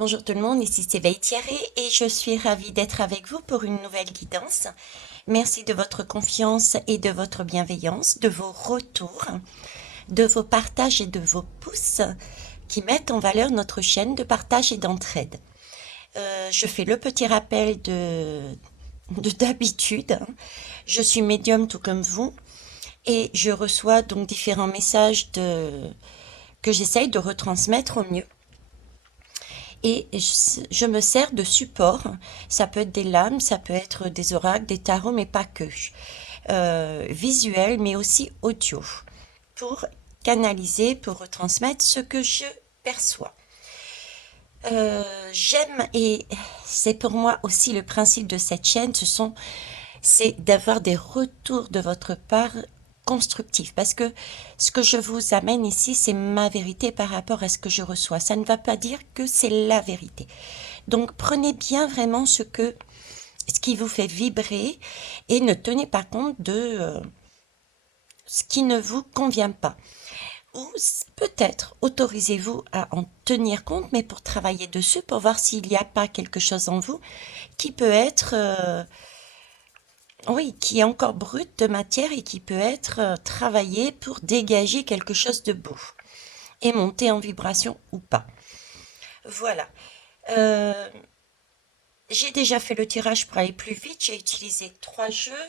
Bonjour tout le monde, ici c'est Thierry et je suis ravie d'être avec vous pour une nouvelle guidance. Merci de votre confiance et de votre bienveillance, de vos retours, de vos partages et de vos pouces qui mettent en valeur notre chaîne de partage et d'entraide. Je fais le petit rappel de d'habitude. Je suis médium tout comme vous et je reçois donc différents messages que j'essaye de retransmettre au mieux. Et je me sers de support. Ça peut être des lames, ça peut être des oracles, des tarots, mais pas que. Visuel, mais aussi audio. Pour canaliser, pour retransmettre ce que je perçois. J'aime et c'est pour moi aussi le principe de cette chaîne, c'est d'avoir des retours de votre part constructifs. Parce que ce que je vous amène ici, c'est ma vérité par rapport à ce que je reçois. Ça ne va pas dire que c'est la vérité. Donc prenez bien vraiment ce qui vous fait vibrer et ne tenez pas compte de ce qui ne vous convient pas. Ou peut-être autorisez-vous à en tenir compte, mais pour travailler dessus, pour voir s'il n'y a pas quelque chose en vous qui peut être oui, qui est encore brut de matière et qui peut être travaillé pour dégager quelque chose de beau et monter en vibration ou pas. Voilà. Euh, j'ai déjà fait le tirage pour aller plus vite. J'ai utilisé 3 jeux.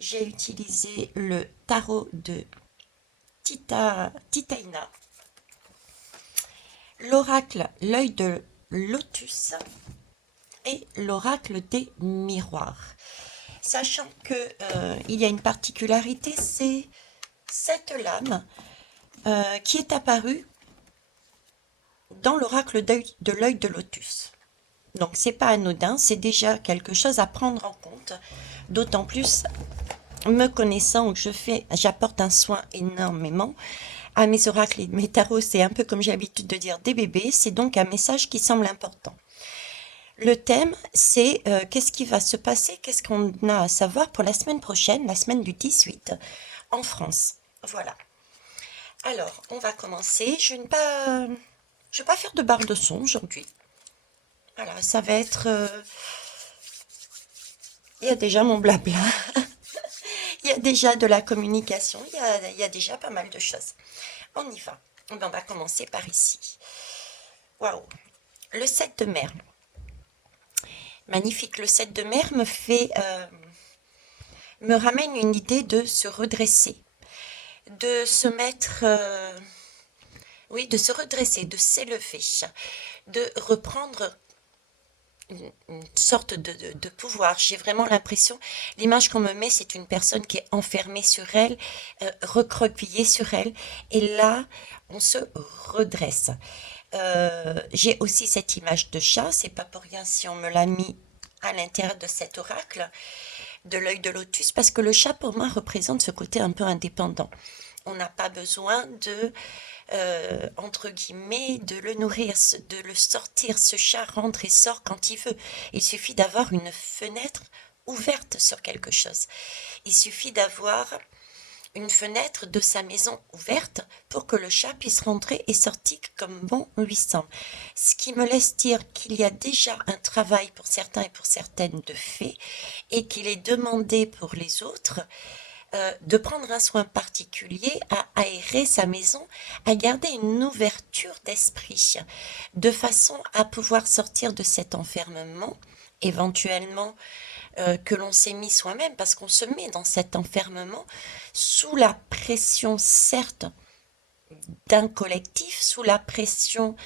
J'ai utilisé le tarot de Titaina, l'oracle l'œil de lotus et l'oracle des miroirs. Sachant que il y a une particularité, c'est cette lame qui est apparue dans l'oracle de l'œil de lotus. Donc c'est pas anodin, c'est déjà quelque chose à prendre en compte, d'autant plus me connaissant que j'apporte un soin énormément à mes oracles et mes tarots, c'est un peu comme j'ai l'habitude de dire des bébés, c'est donc un message qui semble important. Le thème, c'est qu'est-ce qui va se passer, qu'est-ce qu'on a à savoir pour la semaine prochaine, la semaine du 18, en France. Voilà. Alors, on va commencer. Je vais pas faire de barre de son aujourd'hui. Voilà, ça va être... il y a déjà mon blabla, il y a déjà de la communication, il y a déjà pas mal de choses. On y va. On va commencer par ici. Waouh. Le 7 de mer. Magnifique. Le 7 de mer me ramène une idée de se redresser, de se mettre, oui, de se redresser, de s'élever, de reprendre une sorte de pouvoir. J'ai vraiment l'impression, l'image qu'on me met, c'est une personne qui est enfermée sur elle, recroquevillée sur elle, et là, on se redresse. J'ai aussi cette image de chat, c'est pas pour rien si on me l'a mis à l'intérieur de cet oracle de l'œil de lotus, parce que le chat pour moi représente ce côté un peu indépendant. On n'a pas besoin de, entre guillemets, de le nourrir, de le sortir. Ce chat rentre et sort quand il veut. Il suffit d'avoir une fenêtre ouverte sur quelque chose. Il suffit d'avoir une fenêtre de sa maison ouverte pour que le chat puisse rentrer et sortir comme bon lui semble. Ce qui me laisse dire qu'il y a déjà un travail pour certains et pour certaines de fait et qu'il est demandé pour les autres de prendre un soin particulier à aérer sa maison, à garder une ouverture d'esprit, de façon à pouvoir sortir de cet enfermement, éventuellement que l'on s'est mis soi-même, parce qu'on se met dans cet enfermement sous la pression, certes, d'un collectif, sous la pression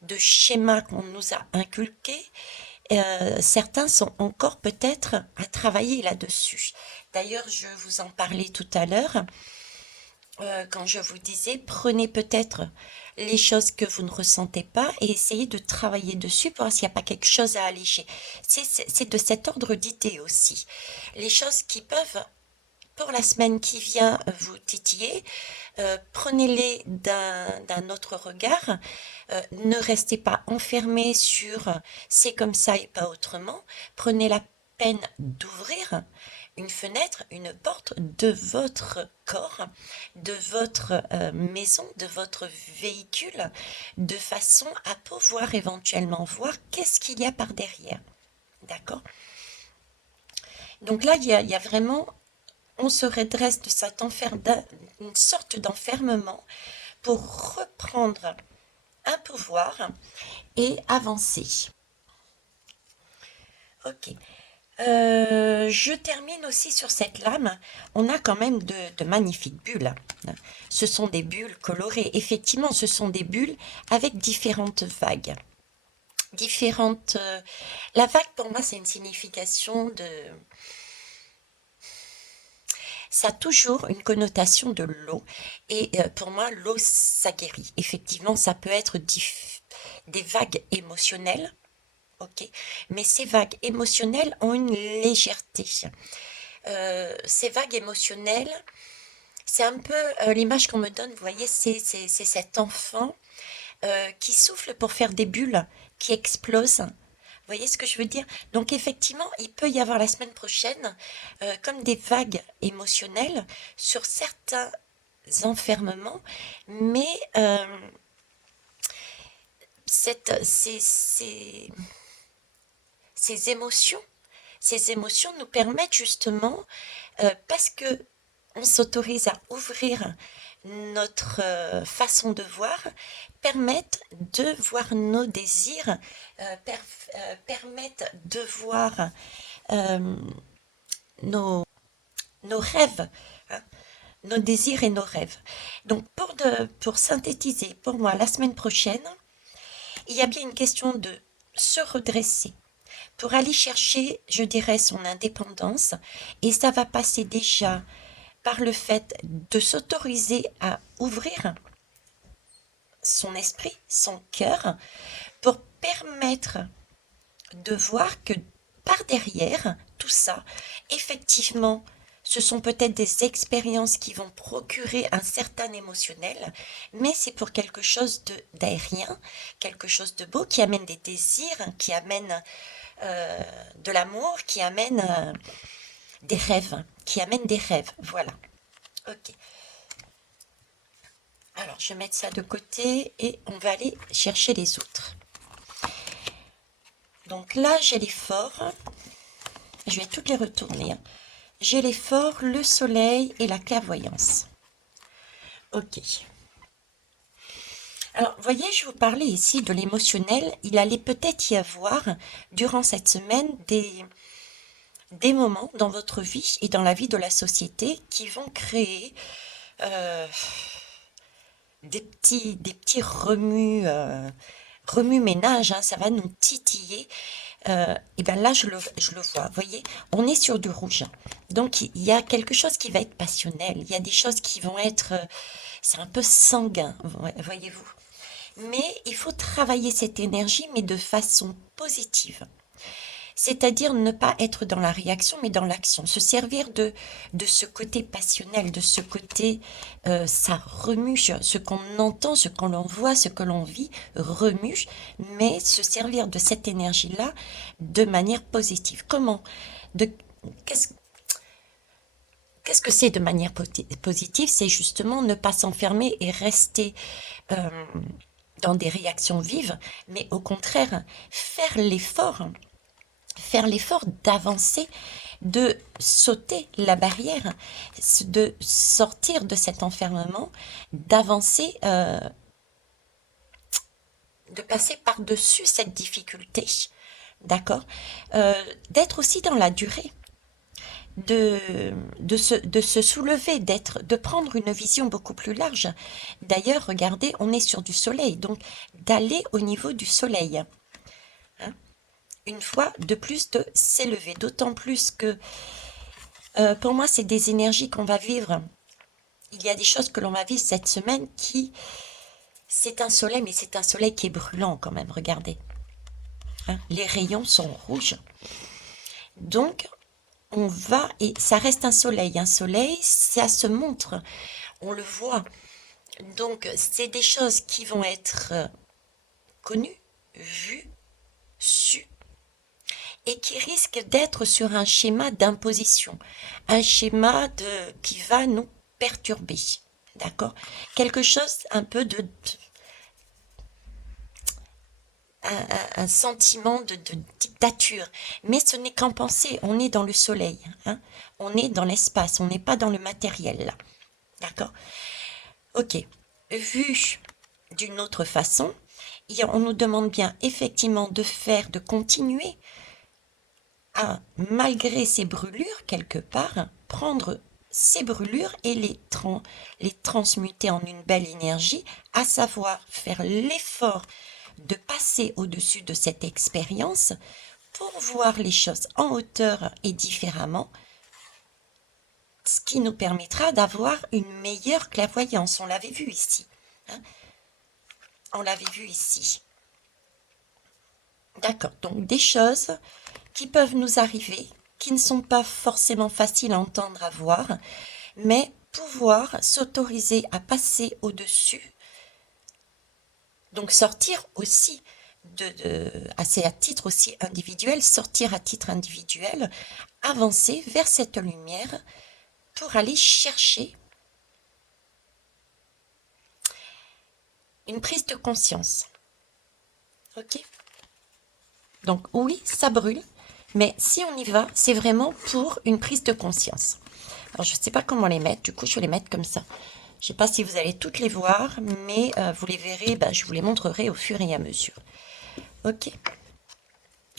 de schémas qu'on nous a inculqués. Certains sont encore peut-être à travailler là-dessus. D'ailleurs, je vous en parlais tout à l'heure quand je vous disais, prenez peut-être les choses que vous ne ressentez pas et essayez de travailler dessus pour voir s'il n'y a pas quelque chose à alléger. C'est de cet ordre d'idée aussi. Les choses qui peuvent, pour la semaine qui vient, vous titiller, prenez-les d'un autre regard. Ne restez pas enfermé sur c'est comme ça et pas autrement. Prenez la peine d'ouvrir une fenêtre, une porte de votre corps, de votre maison, de votre véhicule, de façon à pouvoir éventuellement voir qu'est-ce qu'il y a par derrière. D'accord? Donc là, il y a vraiment, on se redresse de cet une sorte d'enfermement pour reprendre un pouvoir et avancer. Ok. Je termine aussi sur cette lame. On a quand même de magnifiques bulles. Ce sont des bulles colorées. Effectivement, ce sont des bulles avec différentes vagues. La vague, pour moi, c'est une signification de... Ça a toujours une connotation de l'eau. Et pour moi, l'eau, ça guérit. Effectivement, ça peut être des vagues émotionnelles. Ok, mais ces vagues émotionnelles ont une légèreté. Ces vagues émotionnelles, c'est un peu l'image qu'on me donne, vous voyez, c'est cet enfant qui souffle pour faire des bulles qui explosent. Vous voyez ce que je veux dire? Donc effectivement, il peut y avoir la semaine prochaine comme des vagues émotionnelles sur certains enfermements, mais cette, ces émotions, ces émotions nous permettent justement, parce que on s'autorise à ouvrir notre façon de voir, permettent de voir nos désirs, permettent de voir euh, nos, nos rêves, hein, nos désirs et nos rêves. Donc pour synthétiser, pour moi, la semaine prochaine, il y a bien une question de se redresser pour aller chercher, je dirais, son indépendance. Et ça va passer déjà par le fait de s'autoriser à ouvrir son esprit, son cœur, pour permettre de voir que par derrière tout ça, effectivement, ce sont peut-être des expériences qui vont procurer un certain émotionnel, mais c'est pour quelque chose d'aérien, quelque chose de beau qui amène des désirs, qui amène de l'amour, qui amène des rêves, qui amène des rêves. Voilà. Ok. Alors, je vais mettre ça de côté et on va aller chercher les autres. Donc là, j'ai les forts. Je vais toutes les retourner. J'ai les forts, le soleil et la clairvoyance. Ok. Alors, vous voyez, je vous parlais ici de l'émotionnel. Il allait peut-être y avoir, durant cette semaine, des moments dans votre vie et dans la vie de la société qui vont créer euh, des petits remue-ménage, hein, ça va nous titiller. Et bien là, je le vois, vous voyez, on est sur du rouge. Donc, il y a quelque chose qui va être passionnel. Il y a des choses qui vont être, c'est un peu sanguin, voyez-vous. Mais il faut travailler cette énergie, mais de façon positive. C'est-à-dire ne pas être dans la réaction, mais dans l'action. Se servir de ce côté passionnel, de ce côté, ça remue, ce qu'on entend, ce qu'on voit, ce que l'on vit, remue, mais se servir de cette énergie-là de manière positive. Comment de, qu'est-ce, qu'est-ce que c'est de manière positive? C'est justement ne pas s'enfermer et rester euh, dans des réactions vives, mais au contraire, faire l'effort d'avancer, de sauter la barrière, de sortir de cet enfermement, d'avancer, de passer par-dessus cette difficulté, d'accord. D'être aussi dans la durée, de se soulever, de prendre une vision beaucoup plus large. D'ailleurs, regardez, on est sur du soleil, donc d'aller au niveau du soleil. Hein, une fois de plus de s'élever, d'autant plus que pour moi, c'est des énergies qu'on va vivre. Il y a des choses que l'on va vivre cette semaine qui, c'est un soleil, mais c'est un soleil qui est brûlant quand même, regardez. Hein, les rayons sont rouges. Donc, on va, et ça reste un soleil. Un soleil, ça se montre, on le voit. Donc, c'est des choses qui vont être connues, vues, sues. et qui risque d'être sur un schéma d'imposition, un schéma qui va nous perturber. D'accord? Quelque chose un peu un sentiment de dictature. Mais ce n'est qu'en pensée, on est dans le soleil, hein? On est dans l'espace, on n'est pas dans le matériel là. D'accord? Ok. Vu d'une autre façon, on nous demande bien effectivement de continuer à, malgré ces brûlures, quelque part, prendre ces brûlures et les transmuter en une belle énergie, à savoir faire l'effort de passer au-dessus de cette expérience pour voir les choses en hauteur et différemment, ce qui nous permettra d'avoir une meilleure clairvoyance. On l'avait vu ici. Hein. On l'avait vu ici. D'accord, donc des choses qui peuvent nous arriver, qui ne sont pas forcément faciles à entendre, à voir, mais pouvoir s'autoriser à passer au-dessus, donc sortir aussi assez à titre aussi individuel, sortir à titre individuel, avancer vers cette lumière pour aller chercher une prise de conscience. Ok? Donc oui, ça brûle, mais si on y va, c'est vraiment pour une prise de conscience. Alors je ne sais pas comment les mettre, du coup je vais les mettre comme ça. Je ne sais pas si vous allez toutes les voir, mais vous les verrez, je vous les montrerai au fur et à mesure. Ok.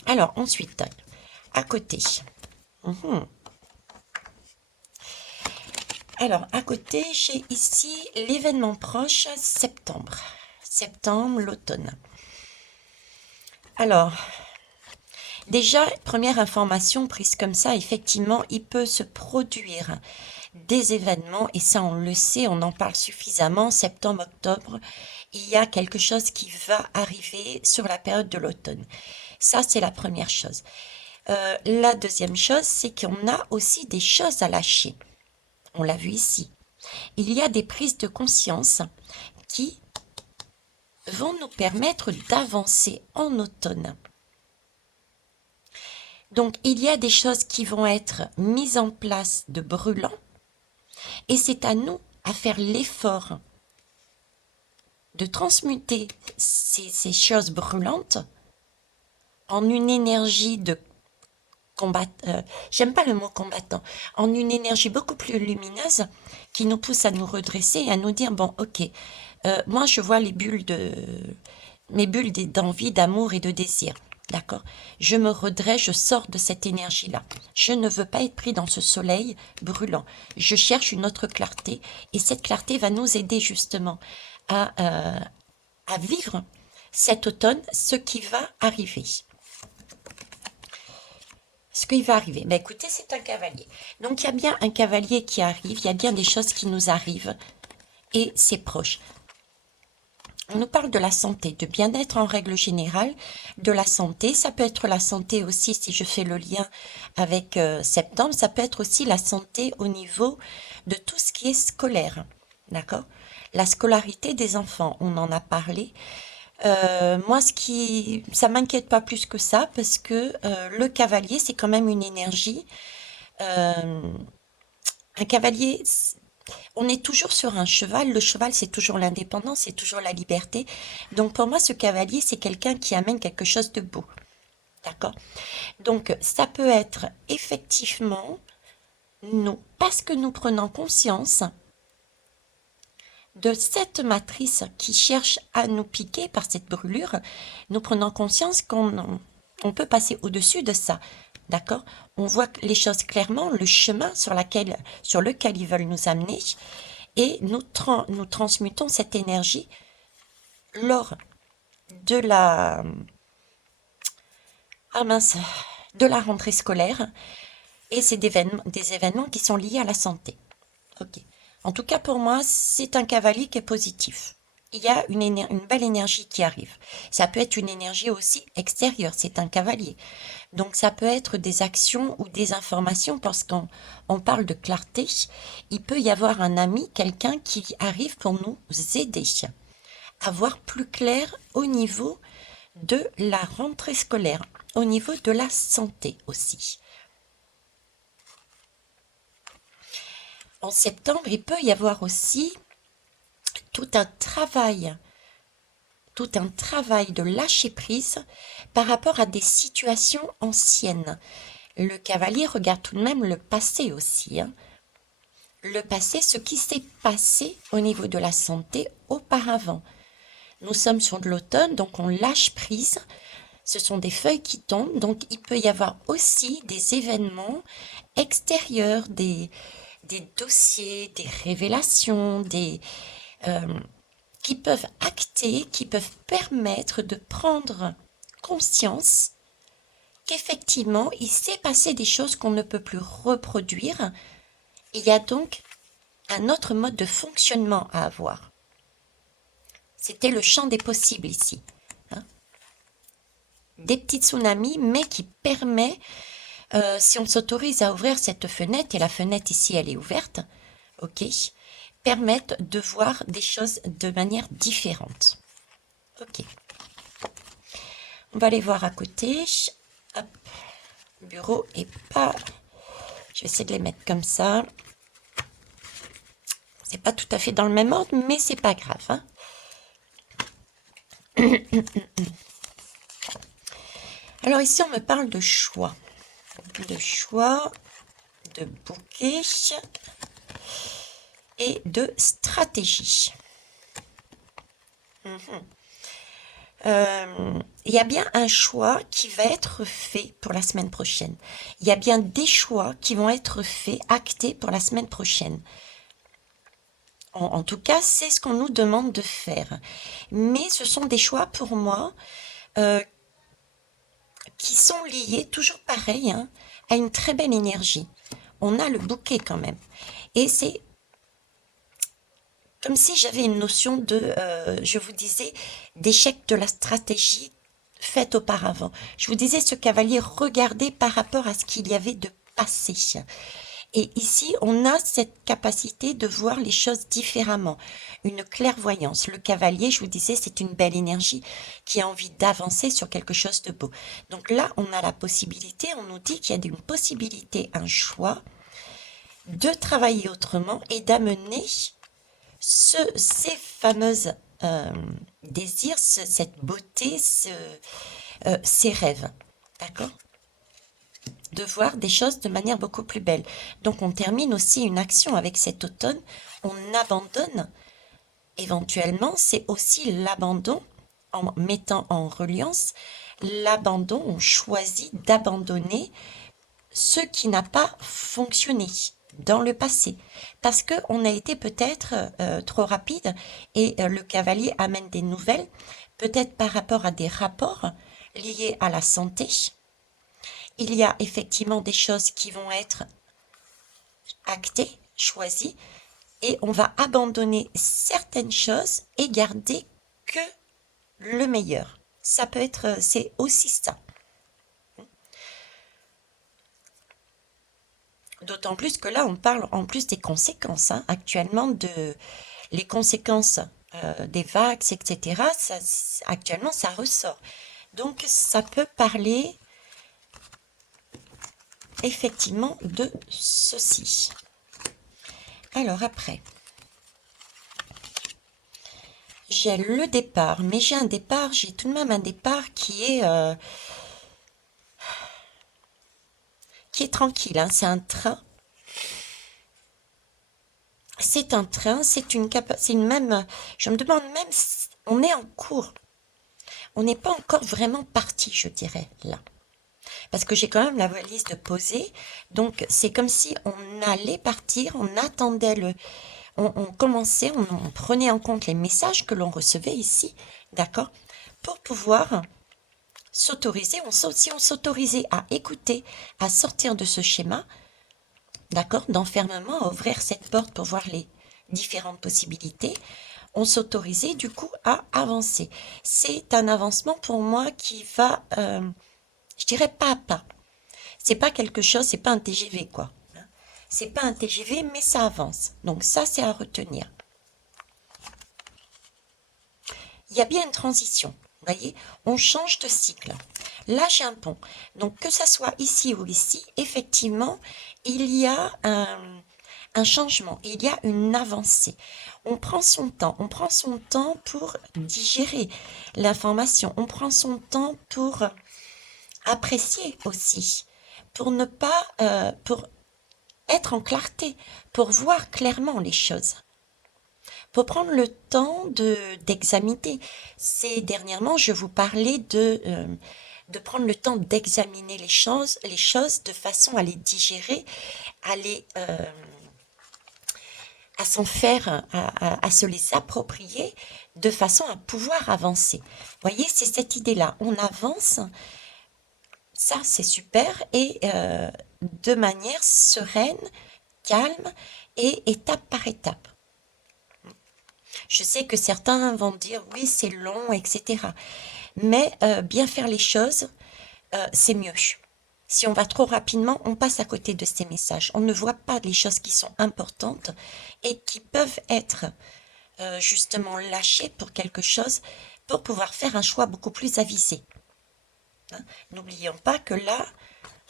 Alors ensuite, à côté. Alors à côté, j'ai ici l'événement proche, septembre. Septembre, l'automne. Alors, déjà, première information prise comme ça, effectivement, il peut se produire des événements, et ça on le sait, on en parle suffisamment, septembre, octobre, il y a quelque chose qui va arriver sur la période de l'automne. Ça, c'est la première chose. La deuxième chose, c'est qu'on a aussi des choses à lâcher. On l'a vu ici. Il y a des prises de conscience qui vont nous permettre d'avancer en automne. Donc, il y a des choses qui vont être mises en place de brûlant, et c'est à nous à faire l'effort de transmuter ces choses brûlantes en une énergie de combat. J'aime pas le mot combattant, en une énergie beaucoup plus lumineuse qui nous pousse à nous redresser et à nous dire bon, ok, moi je vois mes bulles d'envie, d'amour et de désir. D'accord? Je me redresse, je sors de cette énergie-là. Je ne veux pas être pris dans ce soleil brûlant. Je cherche une autre clarté et cette clarté va nous aider justement à vivre cet automne, ce qui va arriver. Ce qui va arriver. Ben écoutez, c'est un cavalier. Donc il y a bien un cavalier qui arrive, il y a bien des choses qui nous arrivent et c'est proche. On nous parle de la santé, de bien-être en règle générale, de la santé. Ça peut être la santé aussi, si je fais le lien avec septembre, ça peut être aussi la santé au niveau de tout ce qui est scolaire. D'accord? La scolarité des enfants, on en a parlé. Moi, ça m'inquiète pas plus que ça, parce que le cavalier, c'est quand même une énergie. Euh, un cavalier, on est toujours sur un cheval. Le cheval, c'est toujours l'indépendance, c'est toujours la liberté. Donc pour moi, ce cavalier, c'est quelqu'un qui amène quelque chose de beau. D'accord? Donc ça peut être effectivement nous, parce que nous prenons conscience de cette matrice qui cherche à nous piquer par cette brûlure, nous prenons conscience qu'on peut passer au-dessus de ça. D'accord? On voit les choses clairement, le chemin sur lequel ils veulent nous amener, et nous transmutons cette énergie lors de de la rentrée scolaire, et c'est des événements qui sont liés à la santé. Ok. En tout cas, pour moi, c'est un cavalier qui est positif. Il y a une belle énergie qui arrive. Ça peut être une énergie aussi extérieure, c'est un cavalier. Donc ça peut être des actions ou des informations, parce qu'on parle de clarté. Il peut y avoir un ami, quelqu'un qui arrive pour nous aider à voir plus clair au niveau de la rentrée scolaire, au niveau de la santé aussi. En septembre, il peut y avoir aussi tout un travail de lâcher prise par rapport à des situations anciennes. Le cavalier regarde tout de même le passé aussi, hein. Le passé, ce qui s'est passé au niveau de la santé auparavant. Nous sommes sur de l'automne, donc on lâche prise. Ce sont des feuilles qui tombent, donc il peut y avoir aussi des événements extérieurs, des dossiers, des révélations, qui peuvent acter, qui peuvent permettre de prendre conscience qu'effectivement, il s'est passé des choses qu'on ne peut plus reproduire. Il y a donc un autre mode de fonctionnement à avoir. C'était le champ des possibles ici, hein. Des petits tsunamis, mais qui permet, si on s'autorise à ouvrir cette fenêtre, et la fenêtre ici elle est ouverte, ok, permettent de voir des choses de manière différente. Ok. On va aller voir à côté. Hop. Le bureau est pas... Je vais essayer de les mettre comme ça. C'est pas tout à fait dans le même ordre, mais c'est pas grave, hein. Alors ici, on me parle de choix. De bouquet et de stratégie. Il y a bien un choix qui va être fait pour la semaine prochaine. Il y a bien des choix qui vont être faits, actés pour la semaine prochaine. En tout cas, c'est ce qu'on nous demande de faire. Mais ce sont des choix pour moi qui sont liés, toujours pareil, hein, à une très belle énergie. On a le bouquet quand même. Et c'est comme si j'avais une notion de, je vous disais, d'échec de la stratégie faite auparavant. Je vous disais, ce cavalier, regardez par rapport à ce qu'il y avait de passé. Et ici, on a cette capacité de voir les choses différemment, une clairvoyance. Le cavalier, je vous disais, c'est une belle énergie qui a envie d'avancer sur quelque chose de beau. Donc là, on a la possibilité, on nous dit qu'il y a une possibilité, un choix de travailler autrement et d'amener ces fameuses désirs, cette beauté, ces rêves. D'accord ? De voir des choses de manière beaucoup plus belle. Donc on termine aussi une action avec cet automne. On abandonne. Éventuellement, c'est aussi l'abandon, en mettant en reliance l'abandon. On choisit d'abandonner ce qui n'a pas fonctionné dans le passé, parce qu'on a été peut-être trop rapide et le cavalier amène des nouvelles, peut-être par rapport à des rapports liés à la santé. Il y a effectivement des choses qui vont être actées, choisies, et on va abandonner certaines choses et garder que le meilleur. Ça peut être, c'est aussi ça. D'autant plus que là, on parle en plus des conséquences, hein, actuellement, les conséquences des vagues, etc. Actuellement, ça ressort. Donc, ça peut parler effectivement de ceci. Alors, après, j'ai le départ, mais j'ai tout de même un départ qui est tranquille, hein, c'est un train. C'est un train, c'est une même. Je me demande même si on est en cours. On n'est pas encore vraiment parti, je dirais, là. Parce que j'ai quand même la valise de poser. Donc, c'est comme si on allait partir, on attendait on commençait, on prenait en compte les messages que l'on recevait ici, d'accord, pour pouvoir s'autoriser, si on s'autorisait à écouter, à sortir de ce schéma, d'accord, d'enfermement, à ouvrir cette porte pour voir les différentes possibilités, on s'autorisait du coup à avancer. C'est un avancement pour moi qui va, je dirais pas à pas. C'est pas quelque chose, c'est pas un TGV quoi. C'est pas un TGV, mais ça avance. Donc ça, c'est à retenir. Il y a bien une transition. Voyez, on change de cycle. Là, j'ai un pont. Donc, que ça soit ici ou ici, effectivement, il y a un changement, il y a une avancée. On prend son temps pour digérer l'information, on prend son temps pour apprécier aussi, pour ne pas, pour être en clarté, pour voir clairement les choses. Faut prendre le temps d'examiner. C'est dernièrement, je vous parlais de prendre le temps d'examiner les choses de façon à les digérer, à les, à s'en faire, à se les approprier de façon à pouvoir avancer. Voyez, c'est cette idée-là. On avance, ça c'est super, et de manière sereine, calme et étape par étape. Je sais que certains vont dire oui, c'est long, etc. Mais bien faire les choses, c'est mieux. Si on va trop rapidement, on passe à côté de ces messages. On ne voit pas les choses qui sont importantes et qui peuvent être justement lâchées pour quelque chose, pour pouvoir faire un choix beaucoup plus avisé. Hein. N'oublions pas que là,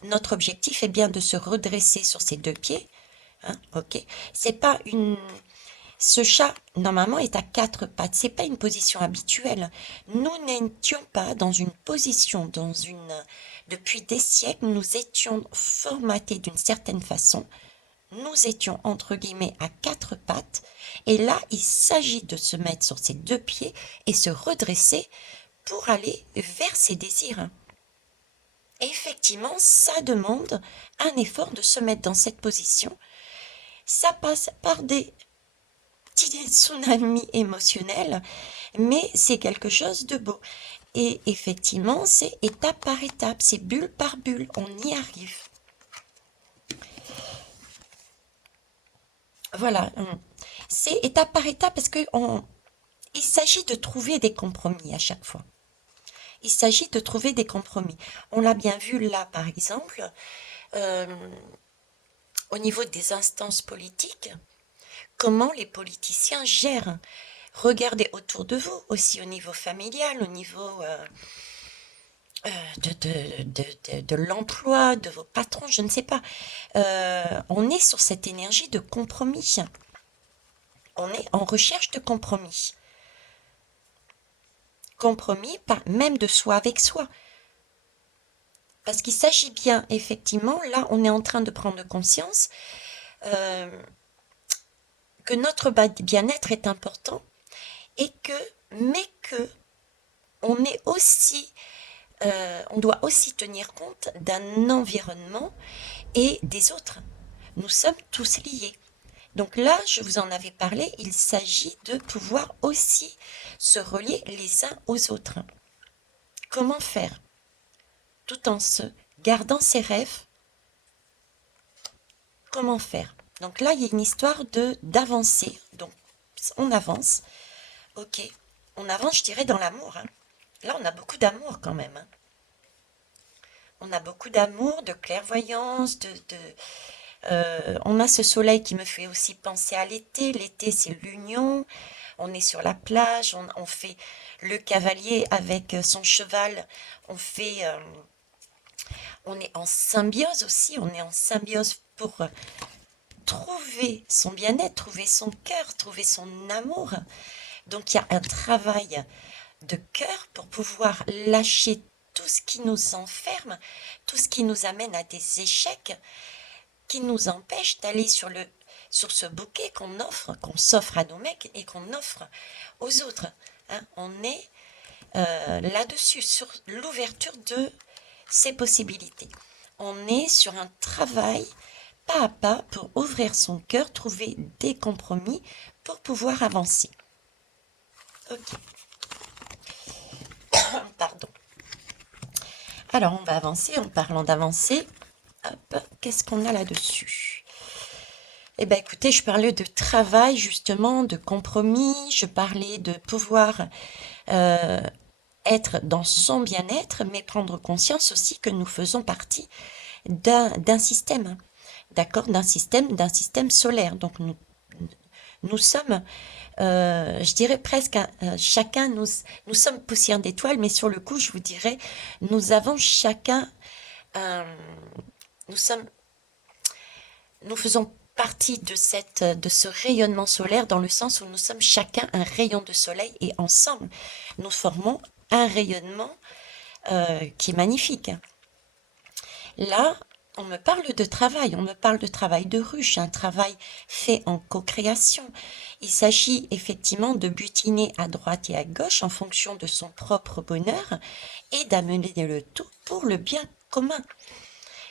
notre objectif est bien de se redresser sur ses deux pieds. Hein, ok. C'est pas une. Ce chat, normalement, est à quatre pattes. C'est pas une position habituelle. Nous n'étions pas dans une position, depuis des siècles, nous étions formatés d'une certaine façon. Nous étions, entre guillemets, à quatre pattes. Et là, il s'agit de se mettre sur ses deux pieds et se redresser pour aller vers ses désirs. Et effectivement, ça demande un effort de se mettre dans cette position. Ça passe par des tsunami émotionnel, mais c'est quelque chose de beau. Et effectivement, c'est étape par étape, c'est bulle par bulle, on y arrive. Voilà, c'est étape par étape parce que il s'agit de trouver des compromis à chaque fois. Il s'agit de trouver des compromis. On l'a bien vu là, par exemple, euh, au niveau des instances politiques, comment les politiciens gèrent. Regardez autour de vous, aussi au niveau familial, au niveau de l'emploi, de vos patrons, je ne sais pas. On est sur cette énergie de compromis. On est en recherche de compromis. Compromis, même de soi avec soi. Parce qu'il s'agit bien, effectivement, là, on est en train de prendre conscience que notre bien-être est important mais que on est aussi, on doit aussi tenir compte d'un environnement et des autres. Nous sommes tous liés. Donc là, je vous en avais parlé, il s'agit de pouvoir aussi se relier les uns aux autres. Comment faire? Tout en se gardant ses rêves, comment faire? Donc là, il y a une histoire d'avancer. Donc, on avance. Ok. On avance, je dirais, dans l'amour. Hein. Là, on a beaucoup d'amour quand même. Hein. On a beaucoup d'amour, de clairvoyance, on a ce soleil qui me fait aussi penser à l'été. L'été, c'est l'union. On est sur la plage, on fait le cavalier avec son cheval. On est en symbiose aussi. On est en symbiose pour trouver son bien-être, trouver son cœur, trouver son amour. Donc, il y a un travail de cœur pour pouvoir lâcher tout ce qui nous enferme, tout ce qui nous amène à des échecs, qui nous empêche d'aller sur ce bouquet qu'on s'offre à nos mecs et qu'on offre aux autres. Hein. On est là-dessus, sur l'ouverture de ces possibilités. On est sur un travail pas à pas pour ouvrir son cœur, trouver des compromis pour pouvoir avancer. Ok. Pardon. Alors, on va avancer. En parlant d'avancer, hop, qu'est-ce qu'on a là-dessus? Eh bien, écoutez, je parlais de travail, justement, de compromis. Je parlais de pouvoir être dans son bien-être, mais prendre conscience aussi que nous faisons partie d'un système, d'accord, d'un système solaire. Donc, Nous sommes, je dirais presque, chacun, nous sommes poussière d'étoiles, mais sur le coup, je vous dirais, nous avons chacun, un- nous sommes, nous faisons partie de ce rayonnement solaire dans le sens où nous sommes chacun un rayon de soleil et ensemble, nous formons un rayonnement qui est magnifique. Là, on me parle de travail de ruche, un travail fait en co-création. Il s'agit effectivement de butiner à droite et à gauche en fonction de son propre bonheur et d'amener le tout pour le bien commun.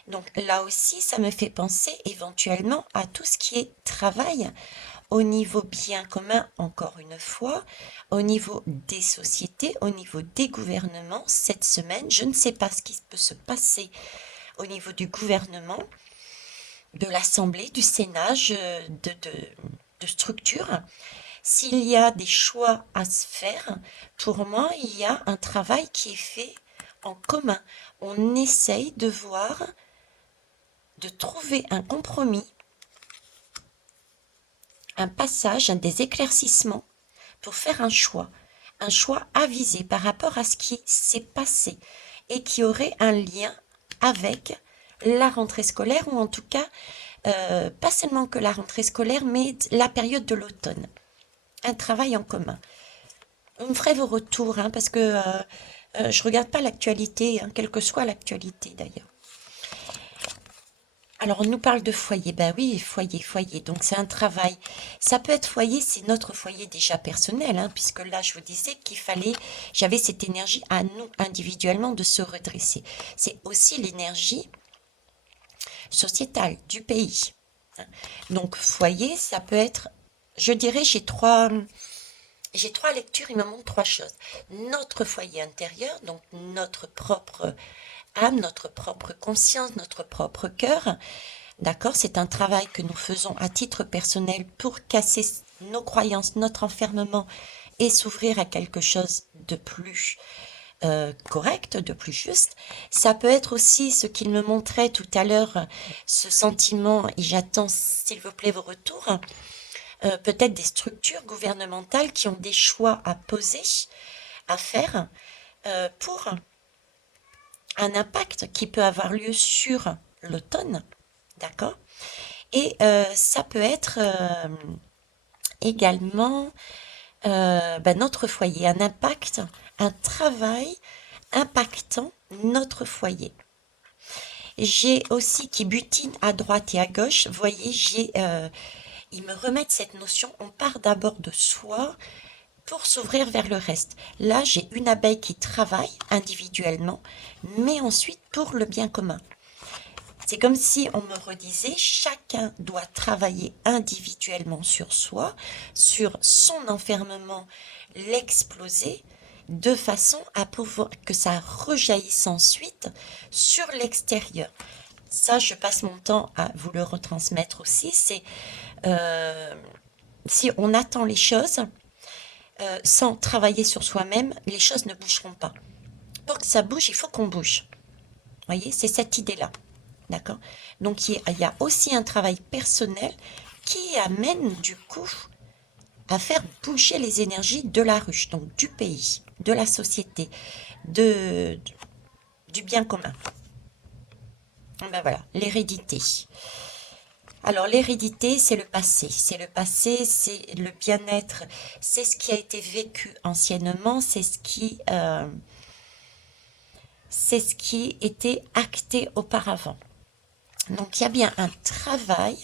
Donc là aussi, ça me fait penser éventuellement à tout ce qui est travail au niveau bien commun, encore une fois, au niveau des sociétés, au niveau des gouvernements. Cette semaine, je ne sais pas ce qui peut se passer au niveau du gouvernement, de l'Assemblée, du Sénat, de structure. S'il y a des choix à se faire, pour moi, il y a un travail qui est fait en commun. On essaye de voir, de trouver un compromis, un passage, des éclaircissements pour faire un choix avisé par rapport à ce qui s'est passé et qui aurait un lien avec la rentrée scolaire ou en tout cas pas seulement que la rentrée scolaire mais la période de l'automne. Un travail en commun. Vous me ferez vos retours hein, parce que je regarde pas l'actualité, hein, quelle que soit l'actualité d'ailleurs. Alors, on nous parle de foyer. Ben oui, foyer, foyer. Donc, c'est un travail. Ça peut être foyer, c'est notre foyer déjà personnel, hein, puisque là, je vous disais qu'il fallait, j'avais cette énergie à nous, individuellement, de se redresser. C'est aussi l'énergie sociétale du pays. Hein. Donc, foyer, ça peut être, je dirais, j'ai trois lectures, il me montre trois choses. Notre foyer intérieur, donc notre propre âme, notre propre conscience, notre propre cœur. D'accord? C'est un travail que nous faisons à titre personnel pour casser nos croyances, notre enfermement et s'ouvrir à quelque chose de plus correct, de plus juste. Ça peut être aussi ce qu'il me montrait tout à l'heure, ce sentiment, et j'attends s'il vous plaît vos retours, peut-être des structures gouvernementales qui ont des choix à poser, à faire, pour un impact qui peut avoir lieu sur l'automne, d'accord? Et ça peut être également notre foyer, un impact, un travail impactant notre foyer. J'ai aussi qui butine à droite et à gauche, vous voyez, ils me remettent cette notion, on part d'abord de soi pour s'ouvrir vers le reste. Là, j'ai une abeille qui travaille individuellement, mais ensuite pour le bien commun. C'est comme si on me redisait, chacun doit travailler individuellement sur soi, sur son enfermement, l'exploser, de façon à pouvoir que ça rejaillisse ensuite sur l'extérieur. Ça, je passe mon temps à vous le retransmettre aussi. C'est euh, si on attend les choses sans travailler sur soi-même, les choses ne bougeront pas. Pour que ça bouge, il faut qu'on bouge. Vous voyez, c'est cette idée-là. D'accord? Donc, il y a aussi un travail personnel qui amène du coup à faire bouger les énergies de la ruche, donc du pays, de la société, de, du bien commun. Ben voilà, l'hérédité. Alors l'hérédité, c'est le passé, c'est le bien-être, c'est ce qui a été vécu anciennement, c'est ce qui était acté auparavant. Donc il y a bien un travail,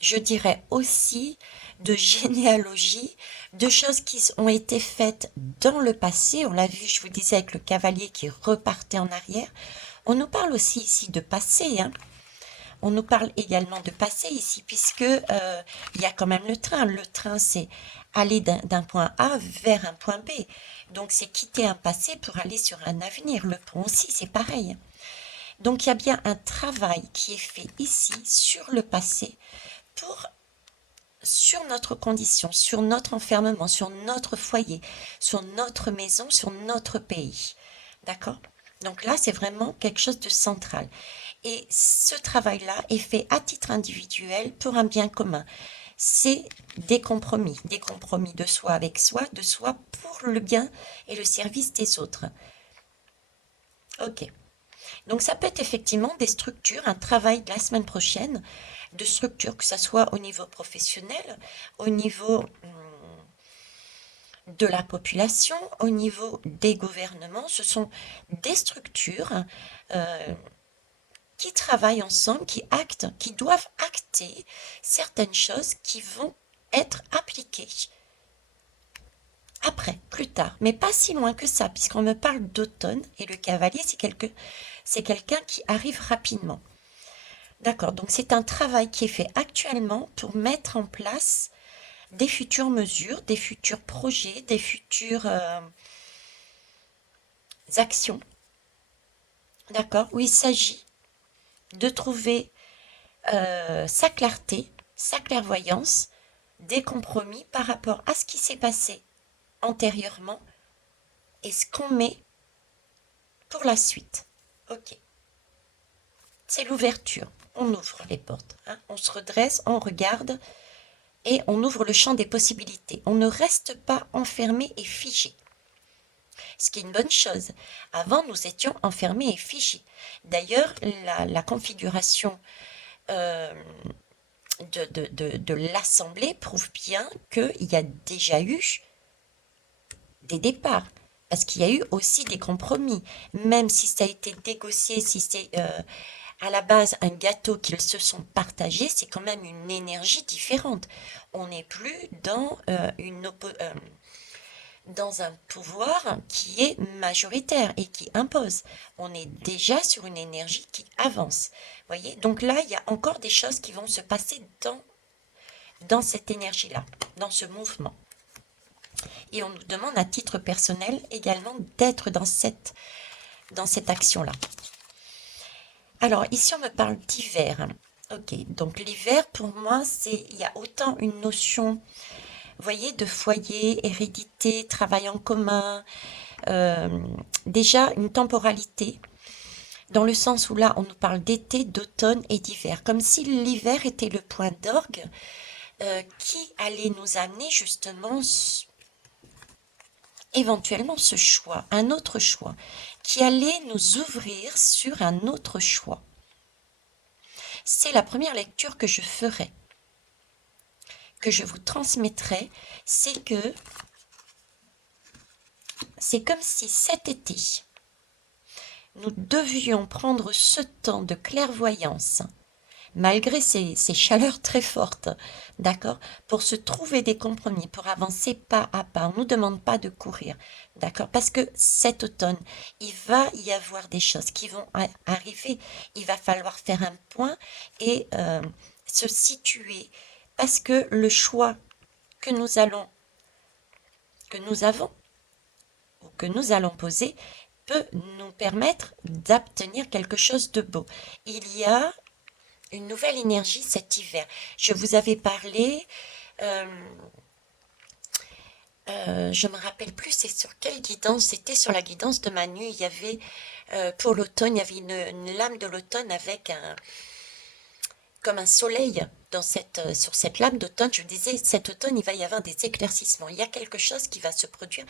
je dirais aussi, de généalogie, de choses qui ont été faites dans le passé. On l'a vu, je vous disais, avec le cavalier qui repartait en arrière. On nous parle aussi ici de passé, hein. On nous parle également de passé ici, puisque il y a quand même le train. Le train, c'est aller d'un point A vers un point B. Donc, c'est quitter un passé pour aller sur un avenir. Le pont aussi, c'est pareil. Donc, il y a bien un travail qui est fait ici sur le passé pour sur notre condition, sur notre enfermement, sur notre foyer, sur notre maison, sur notre pays. D'accord? Donc là, c'est vraiment quelque chose de central. Et ce travail-là est fait à titre individuel pour un bien commun. c'est des compromis de soi avec soi, de soi pour le bien et le service des autres. Ok. Donc ça peut être effectivement des structures, un travail de la semaine prochaine, de structures, que ce soit au niveau professionnel, au niveau de la population, au niveau des gouvernements. Ce sont des structures euh, qui travaillent ensemble, qui doivent acter certaines choses qui vont être appliquées après, plus tard, mais pas si loin que ça, puisqu'on me parle d'automne, et le cavalier, c'est quelqu'un qui arrive rapidement. D'accord, donc c'est un travail qui est fait actuellement pour mettre en place des futures mesures, des futurs projets, des futures actions, d'accord, où il s'agit de trouver sa clarté, sa clairvoyance, des compromis par rapport à ce qui s'est passé antérieurement et ce qu'on met pour la suite. Ok, c'est l'ouverture. On ouvre les portes, hein. On se redresse, on regarde et on ouvre le champ des possibilités. On ne reste pas enfermé et figé. Ce qui est une bonne chose. Avant, nous étions enfermés et figés. D'ailleurs, la configuration euh, de l'Assemblée prouve bien qu'il y a déjà eu des départs. Parce qu'il y a eu aussi des compromis. Même si ça a été négocié, si c'est à la base un gâteau qu'ils se sont partagés, c'est quand même une énergie différente. On n'est plus dans dans un pouvoir qui est majoritaire et qui impose. On est déjà sur une énergie qui avance. Voyez? Donc là, il y a encore des choses qui vont se passer dans cette énergie-là, dans ce mouvement. Et on nous demande à titre personnel également d'être dans cette action-là. Alors ici, on me parle d'hiver. Ok, donc l'hiver, pour moi, il y a autant une notion, vous voyez, de foyer, hérédité, travail en commun, euh, déjà une temporalité, dans le sens où là, on nous parle d'été, d'automne et d'hiver, comme si l'hiver était le point d'orgue qui allait nous amener justement éventuellement ce choix, un autre choix, qui allait nous ouvrir sur un autre choix. C'est la première lecture que je ferai, que je vous transmettrai, c'est que c'est comme si cet été, nous devions prendre ce temps de clairvoyance, malgré ces chaleurs très fortes, d'accord, pour se trouver des compromis, pour avancer pas à pas. On ne nous demande pas de courir, d'accord, parce que cet automne, il va y avoir des choses qui vont arriver. Il va falloir faire un point et se situer, parce que le choix que nous avons, ou que nous allons poser, peut nous permettre d'obtenir quelque chose de beau. Il y a une nouvelle énergie cet hiver. Je vous avais parlé, je me rappelle plus c'est sur quelle guidance, c'était sur la guidance de Manu, il y avait pour l'automne, il y avait une lame de l'automne avec comme un soleil sur cette lame d'automne. Je vous disais, cet automne, il va y avoir des éclaircissements. Il y a quelque chose qui va se produire,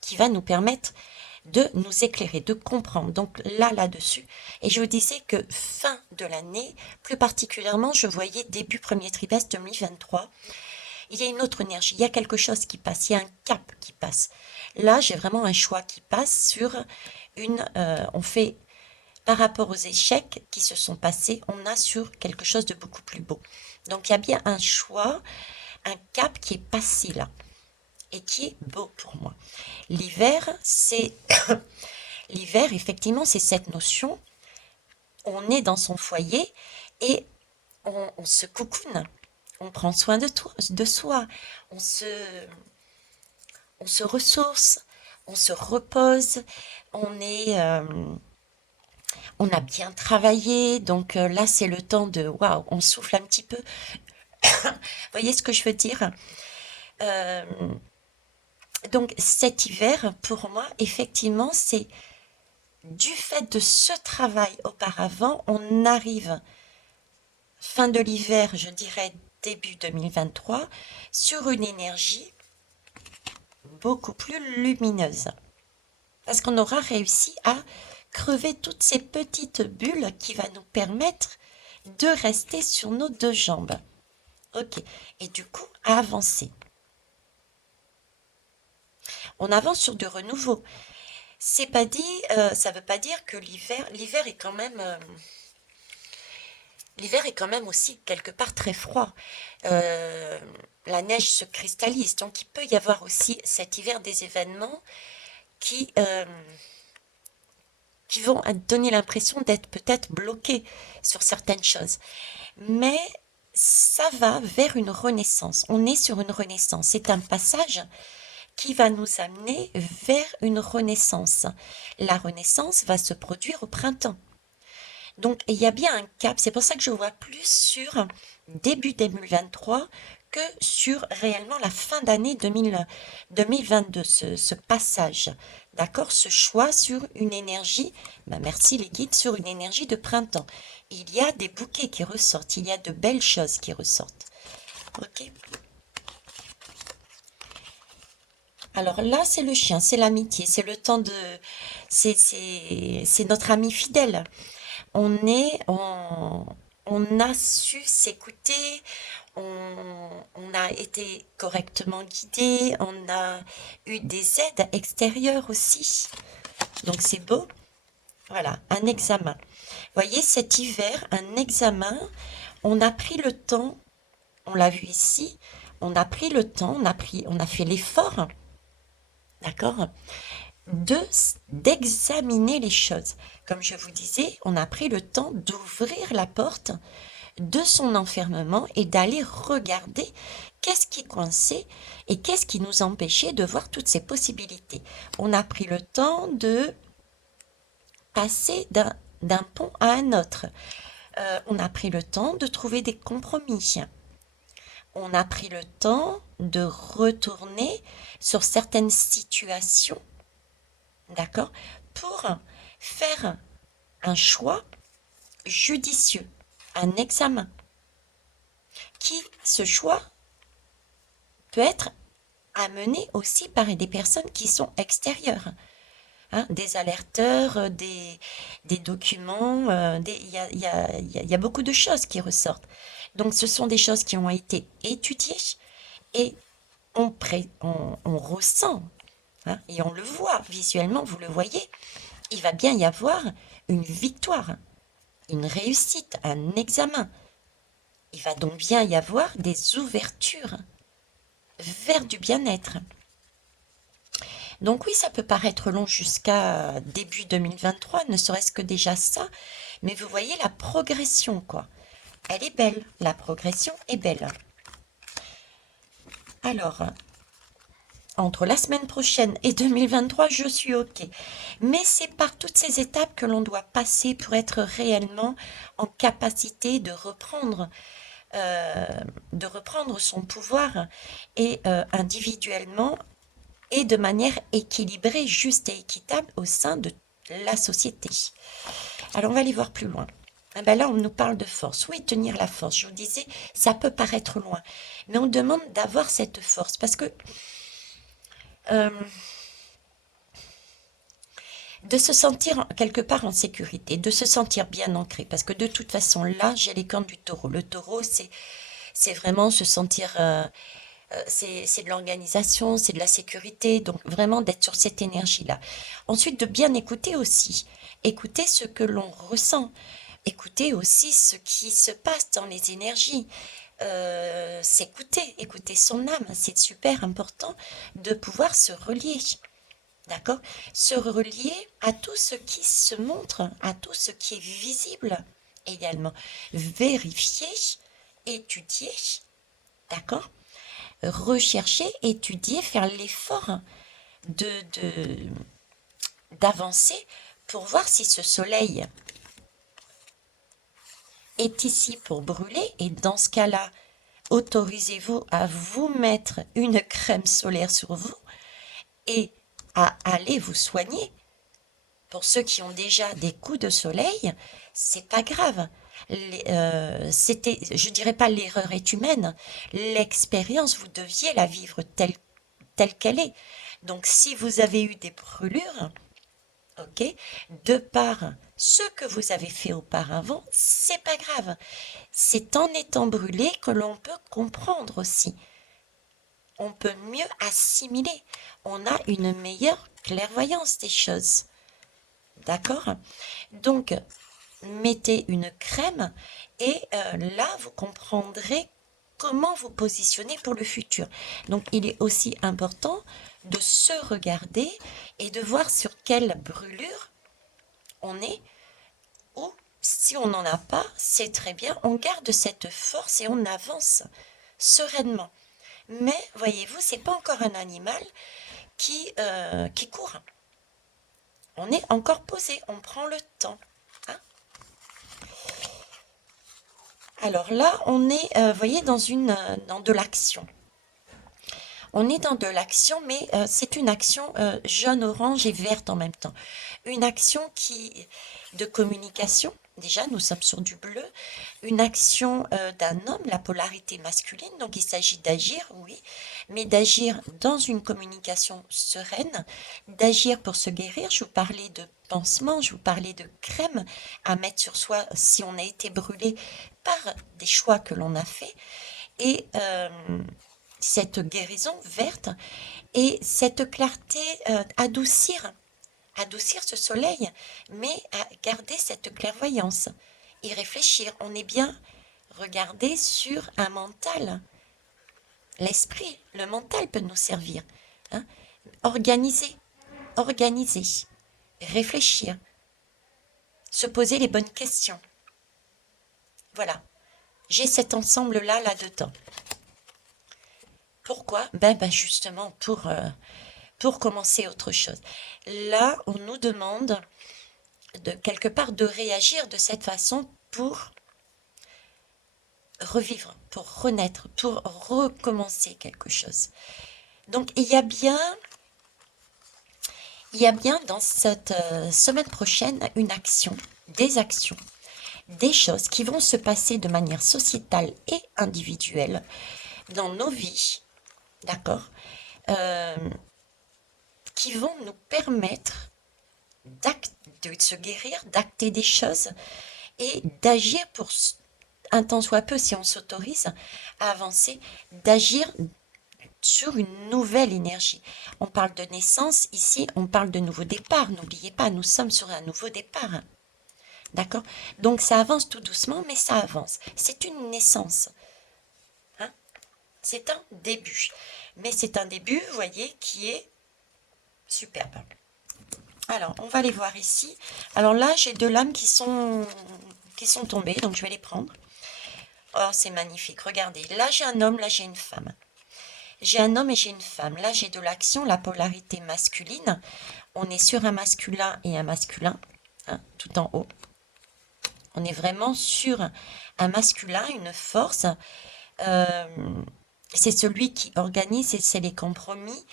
qui va nous permettre de nous éclairer, de comprendre. Donc là-dessus. Et je vous disais que fin de l'année, plus particulièrement, je voyais début premier trimestre 2023, il y a une autre énergie, il y a quelque chose qui passe, il y a un cap qui passe. Là, j'ai vraiment un choix qui passe sur on fait par rapport aux échecs qui se sont passés, on a sur quelque chose de beaucoup plus beau. Donc il y a bien un choix, un cap qui est passé là et qui est beau pour moi. L'hiver, l'hiver, effectivement, c'est cette notion. On est dans son foyer et on se coucoune, on prend soin de soi, on se ressource, on se repose, on a bien travaillé, donc là c'est le temps de waouh, on souffle un petit peu. Vous voyez ce que je veux dire? Euh, donc cet hiver, pour moi, effectivement, c'est du fait de ce travail auparavant, on arrive fin de l'hiver, je dirais début 2023 sur une énergie beaucoup plus lumineuse. Parce qu'on aura réussi à crever toutes ces petites bulles qui va nous permettre de rester sur nos deux jambes. Ok. Et du coup, à avancer. On avance sur du renouveau. C'est pas dit, ça veut pas dire que l'hiver est quand même aussi quelque part très froid. La neige se cristallise, donc il peut y avoir aussi cet hiver des événements qui, euh, qui vont donner l'impression d'être peut-être bloqués sur certaines choses. Mais ça va vers une renaissance. On est sur une renaissance. C'est un passage qui va nous amener vers une renaissance. La renaissance va se produire au printemps. Donc, il y a bien un cap. C'est pour ça que je vois plus sur début 2023 que sur réellement la fin d'année 2022, ce passage. D'accord? Ce choix sur une énergie, merci les guides, sur une énergie de printemps. Il y a des bouquets qui ressortent, il y a de belles choses qui ressortent. Ok? Alors là, c'est le chien, c'est l'amitié, c'est le temps de... C'est notre ami fidèle. On a su s'écouter, on a été correctement guidé, on a eu des aides extérieures aussi. Donc c'est beau. Voilà, un examen. Voyez, cet hiver, un examen, on a pris le temps, on l'a vu ici, on a pris le temps, on a fait l'effort, d'accord, de d'examiner les choses. Comme je vous disais, on a pris le temps d'ouvrir la porte de son enfermement et d'aller regarder qu'est-ce qui coinçait et qu'est-ce qui nous empêchait de voir toutes ces possibilités. On a pris le temps de passer d'un pont à un autre. On a pris le temps de trouver des compromis. On a pris le temps de retourner sur certaines situations, d'accord, pour faire un choix judicieux, un examen, ce choix peut être amené aussi par des personnes qui sont extérieures, hein, des alerteurs, des documents, il y a beaucoup de choses qui ressortent. Donc ce sont des choses qui ont été étudiées et on ressent, hein, et on le voit visuellement, vous le voyez, il va bien y avoir une victoire, une réussite, un examen. Il va donc bien y avoir des ouvertures vers du bien-être. Donc oui, ça peut paraître long jusqu'à début 2023, ne serait-ce que déjà ça, mais vous voyez la progression, quoi. Elle est belle, la progression est belle. Alors, entre la semaine prochaine et 2023, je suis OK. Mais c'est par toutes ces étapes que l'on doit passer pour être réellement en capacité de reprendre son pouvoir et individuellement et de manière équilibrée, juste et équitable au sein de la société. Alors on va aller voir plus loin. Ah ben là, on nous parle de force. Oui, tenir la force. Je vous disais, ça peut paraître loin, mais on demande d'avoir cette force parce que euh, de se sentir quelque part en sécurité, de se sentir bien ancré, parce que de toute façon, là, j'ai les cornes du taureau. Le taureau, c'est vraiment se sentir, c'est de l'organisation, c'est de la sécurité, donc vraiment d'être sur cette énergie-là. Ensuite, de bien écouter aussi, écouter ce que l'on ressent, écouter aussi ce qui se passe dans les énergies. S'écouter, écouter son âme, c'est super important de pouvoir se relier. D'accord? Se relier à tout ce qui se montre, à tout ce qui est visible également. Vérifier, étudier, d'accord? Rechercher, étudier, faire l'effort de, de, d'avancer pour voir si ce soleil est ici pour brûler et dans ce cas-là, autorisez-vous à vous mettre une crème solaire sur vous et à aller vous soigner. Pour ceux qui ont déjà des coups de soleil, c'est pas grave. C'était, je dirais pas l'erreur est humaine, l'expérience, vous deviez la vivre telle qu'elle est. Donc, si vous avez eu des brûlures, ok, de par ce que vous avez fait auparavant, c'est pas grave. C'est en étant brûlé que l'on peut comprendre aussi. On peut mieux assimiler. On a une meilleure clairvoyance des choses. D'accord? Donc, mettez une crème et là, vous comprendrez comment vous positionner pour le futur. Donc, il est aussi important de se regarder et de voir sur quelle brûlure on est, ou si on n'en a pas, c'est très bien, on garde cette force et on avance sereinement. Mais voyez-vous, c'est pas encore un animal qui court. On est encore posé, on prend le temps. Hein. Alors là, on est, voyez, dans de l'action. On est dans de l'action, mais c'est une action jaune, orange et verte en même temps. Une action de communication. Déjà, nous sommes sur du bleu. Une action d'un homme, la polarité masculine. Donc, il s'agit d'agir, oui, mais d'agir dans une communication sereine, d'agir pour se guérir. Je vous parlais de pansement, je vous parlais de crème à mettre sur soi si on a été brûlé par des choix que l'on a fait. Et cette guérison verte et cette clarté adoucir ce soleil, mais à garder cette clairvoyance, y réfléchir. On est bien regardé sur un mental. L'esprit, le mental peut nous servir. Hein. Organiser, organiser, réfléchir, se poser les bonnes questions. Voilà, j'ai cet ensemble-là là-dedans. Pourquoi? Justement pour commencer autre chose. Là, on nous demande de quelque part de réagir de cette façon pour revivre, pour renaître, pour recommencer quelque chose. Donc il y a bien dans cette semaine prochaine une action, des choses qui vont se passer de manière sociétale et individuelle dans nos vies, d'accord, qui vont nous permettre de se guérir, d'acter des choses et d'agir pour un tant soit peu, si on s'autorise à avancer, d'agir sur une nouvelle énergie. On parle de naissance, ici on parle de nouveau départ, n'oubliez pas, nous sommes sur un nouveau départ. D'accord? Donc ça avance tout doucement, mais ça avance. C'est une naissance. Hein? C'est un début. Mais c'est un début, vous voyez, qui est superbe. Alors, on va les voir ici. Alors là, j'ai deux lames qui sont tombées, donc je vais les prendre. Oh, c'est magnifique. Regardez, là j'ai un homme, là j'ai une femme. J'ai un homme et j'ai une femme. Là, j'ai de l'action, la polarité masculine. On est sur un masculin et un masculin, hein, tout en haut. On est vraiment sur un masculin, une force. C'est celui qui organise et c'est les compromis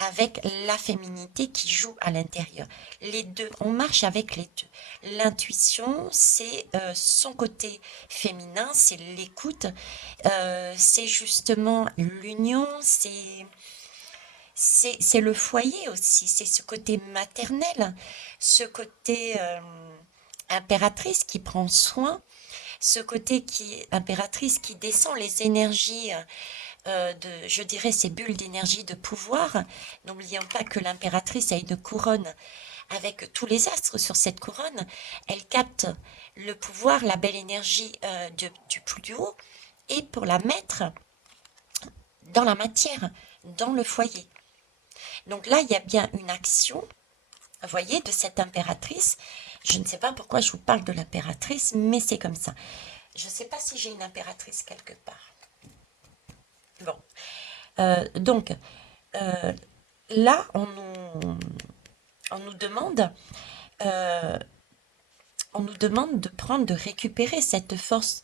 avec la féminité qui joue à l'intérieur. Les deux, on marche avec les deux. L'intuition, c'est son côté féminin, c'est l'écoute, c'est justement l'union, c'est le foyer aussi, c'est ce côté maternel, ce côté impératrice qui prend soin, ce côté impératrice qui descend les énergies je dirais, ces bulles d'énergie de pouvoir. N'oublions pas que l'impératrice a une couronne avec tous les astres sur cette couronne. Elle capte le pouvoir, la belle énergie du plus haut, et pour la mettre dans la matière, dans le foyer. Donc là, il y a bien une action, vous voyez, de cette impératrice. Je ne sais pas pourquoi je vous parle de l'impératrice, mais c'est comme ça. Je ne sais pas si j'ai une impératrice quelque part. Bon, donc là, on nous demande, de prendre, de récupérer cette force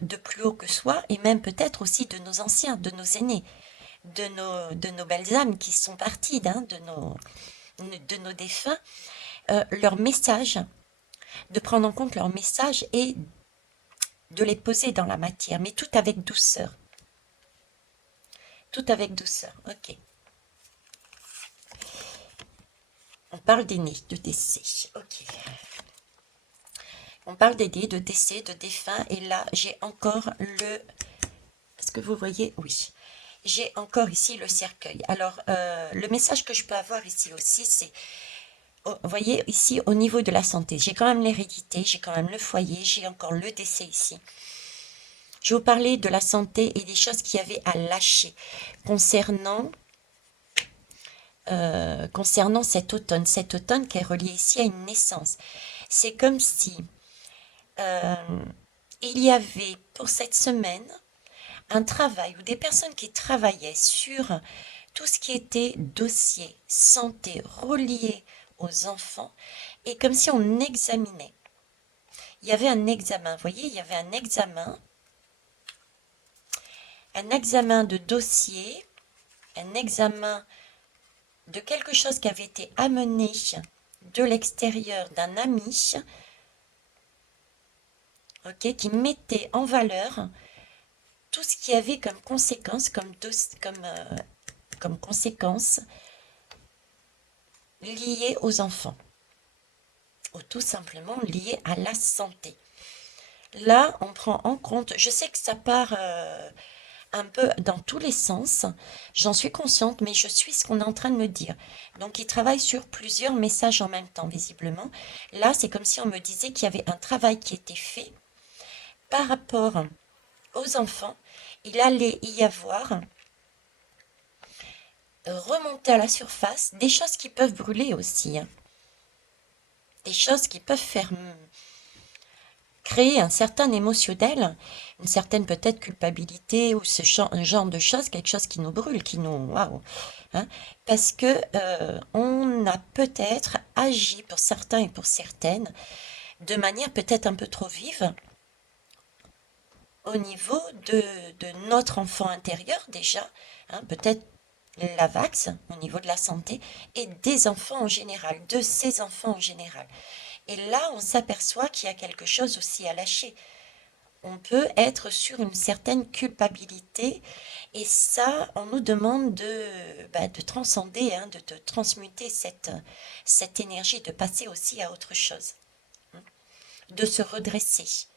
de plus haut que soi, et même peut-être aussi de nos anciens, de nos aînés, de nos belles âmes qui sont parties, hein, de nos défunts, leur message, de prendre en compte leur message et de les poser dans la matière, mais tout avec douceur. Tout avec douceur, ok. On parle d'aînés, de décès, ok. On parle d'aînés, de décès, de défunts, et là, j'ai encore le... Est-ce que vous voyez? Oui. J'ai encore ici le cercueil. Alors, le message que je peux avoir ici aussi, c'est... Vous voyez, ici, au niveau de la santé, j'ai quand même l'hérédité, j'ai quand même le foyer, j'ai encore le décès ici. Je vais vous parler de la santé et des choses qu'il y avait à lâcher concernant cet automne qui est relié ici à une naissance. C'est comme si euh, il y avait pour cette semaine un travail ou des personnes qui travaillaient sur tout ce qui était dossier santé relié aux enfants et comme si on examinait. Il y avait un examen, vous voyez, il y avait un examen de dossier, un examen de quelque chose qui avait été amené de l'extérieur d'un ami, ok, qui mettait en valeur tout ce qu'il y avait comme conséquence, comme conséquence liée aux enfants, ou tout simplement liée à la santé. Là, on prend en compte, je sais que ça part un peu dans tous les sens, j'en suis consciente, mais je suis ce qu'on est en train de me dire. Donc, il travaille sur plusieurs messages en même temps, visiblement. Là, c'est comme si on me disait qu'il y avait un travail qui était fait par rapport aux enfants. Il allait y avoir remonter à la surface des choses qui peuvent brûler aussi, hein. Des choses qui peuvent faire créer un certain émotionnel, une certaine peut-être culpabilité ou un genre de choses, quelque chose qui nous brûle, qui nous... Waouh, hein, parce que on a peut-être agi pour certains et pour certaines de manière peut-être un peu trop vive au niveau de notre enfant intérieur déjà, hein, peut-être la vax au niveau de la santé et des enfants en général, de ces enfants en général. Et là, on s'aperçoit qu'il y a quelque chose aussi à lâcher. On peut être sur une certaine culpabilité et ça, on nous demande de transcender, hein, de transmuter cette énergie, de passer aussi à autre chose, hein, de se redresser,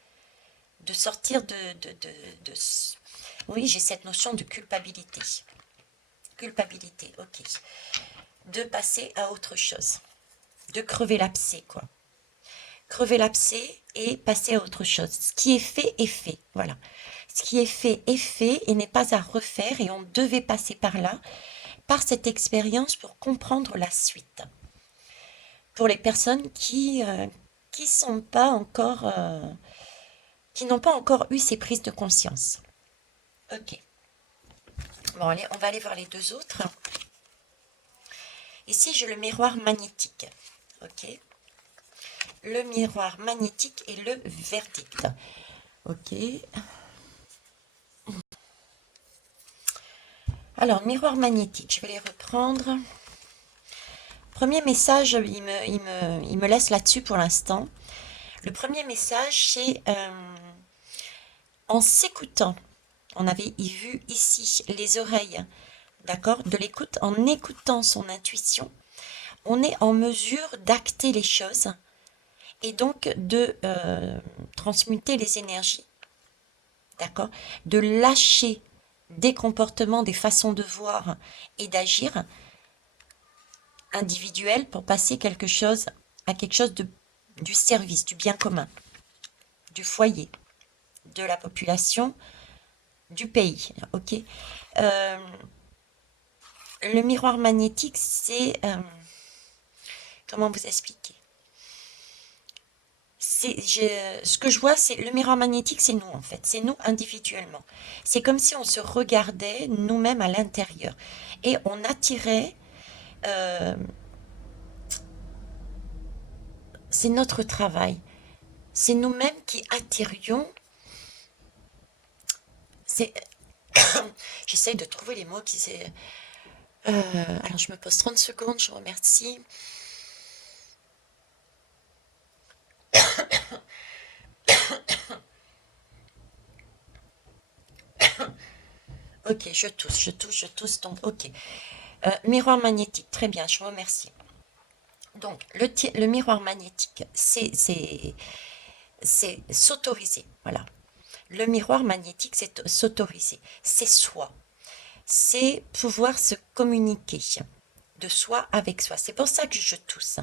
de sortir de... Oui, j'ai cette notion de culpabilité. Culpabilité, ok. De passer à autre chose. De crever l'abcès, quoi. Crever l'abcès et passer à autre chose. Ce qui est fait est fait. Voilà. Ce qui est fait et n'est pas à refaire et on devait passer par là, par cette expérience pour comprendre la suite. Pour les personnes qui sont pas encore, qui n'ont pas encore eu ces prises de conscience. Ok. Bon, allez, on va aller voir les deux autres. Ici, j'ai le miroir magnétique. Ok. Le miroir magnétique et le verdict. Ok. Alors, miroir magnétique, je vais les reprendre. Premier message, il me laisse là-dessus pour l'instant. Le premier message, c'est en s'écoutant. On avait vu ici les oreilles, d'accord, de l'écoute. En écoutant son intuition, on est en mesure d'acter les choses et donc de transmuter les énergies, d'accord, de lâcher des comportements, des façons de voir et d'agir individuels pour passer à quelque chose du service, du bien commun, du foyer, de la population, du pays. Ok. Euh, le miroir magnétique, c'est comment vous expliquer? Ce que je vois, c'est le miroir magnétique, c'est nous en fait, c'est nous individuellement. C'est comme si on se regardait nous-mêmes à l'intérieur et on attirait. euh, c'est notre travail, c'est nous-mêmes qui attirions. C'est, j'essaye de trouver les mots qui c'est. Alors je me pose 30 secondes, je vous remercie. Ok, je touche, donc ok. Miroir magnétique, très bien, je vous remercie. Donc, le miroir magnétique, c'est s'autoriser, voilà. Le miroir magnétique, c'est s'autoriser, c'est soi, c'est pouvoir se communiquer de soi avec soi. C'est pour ça que je tousse.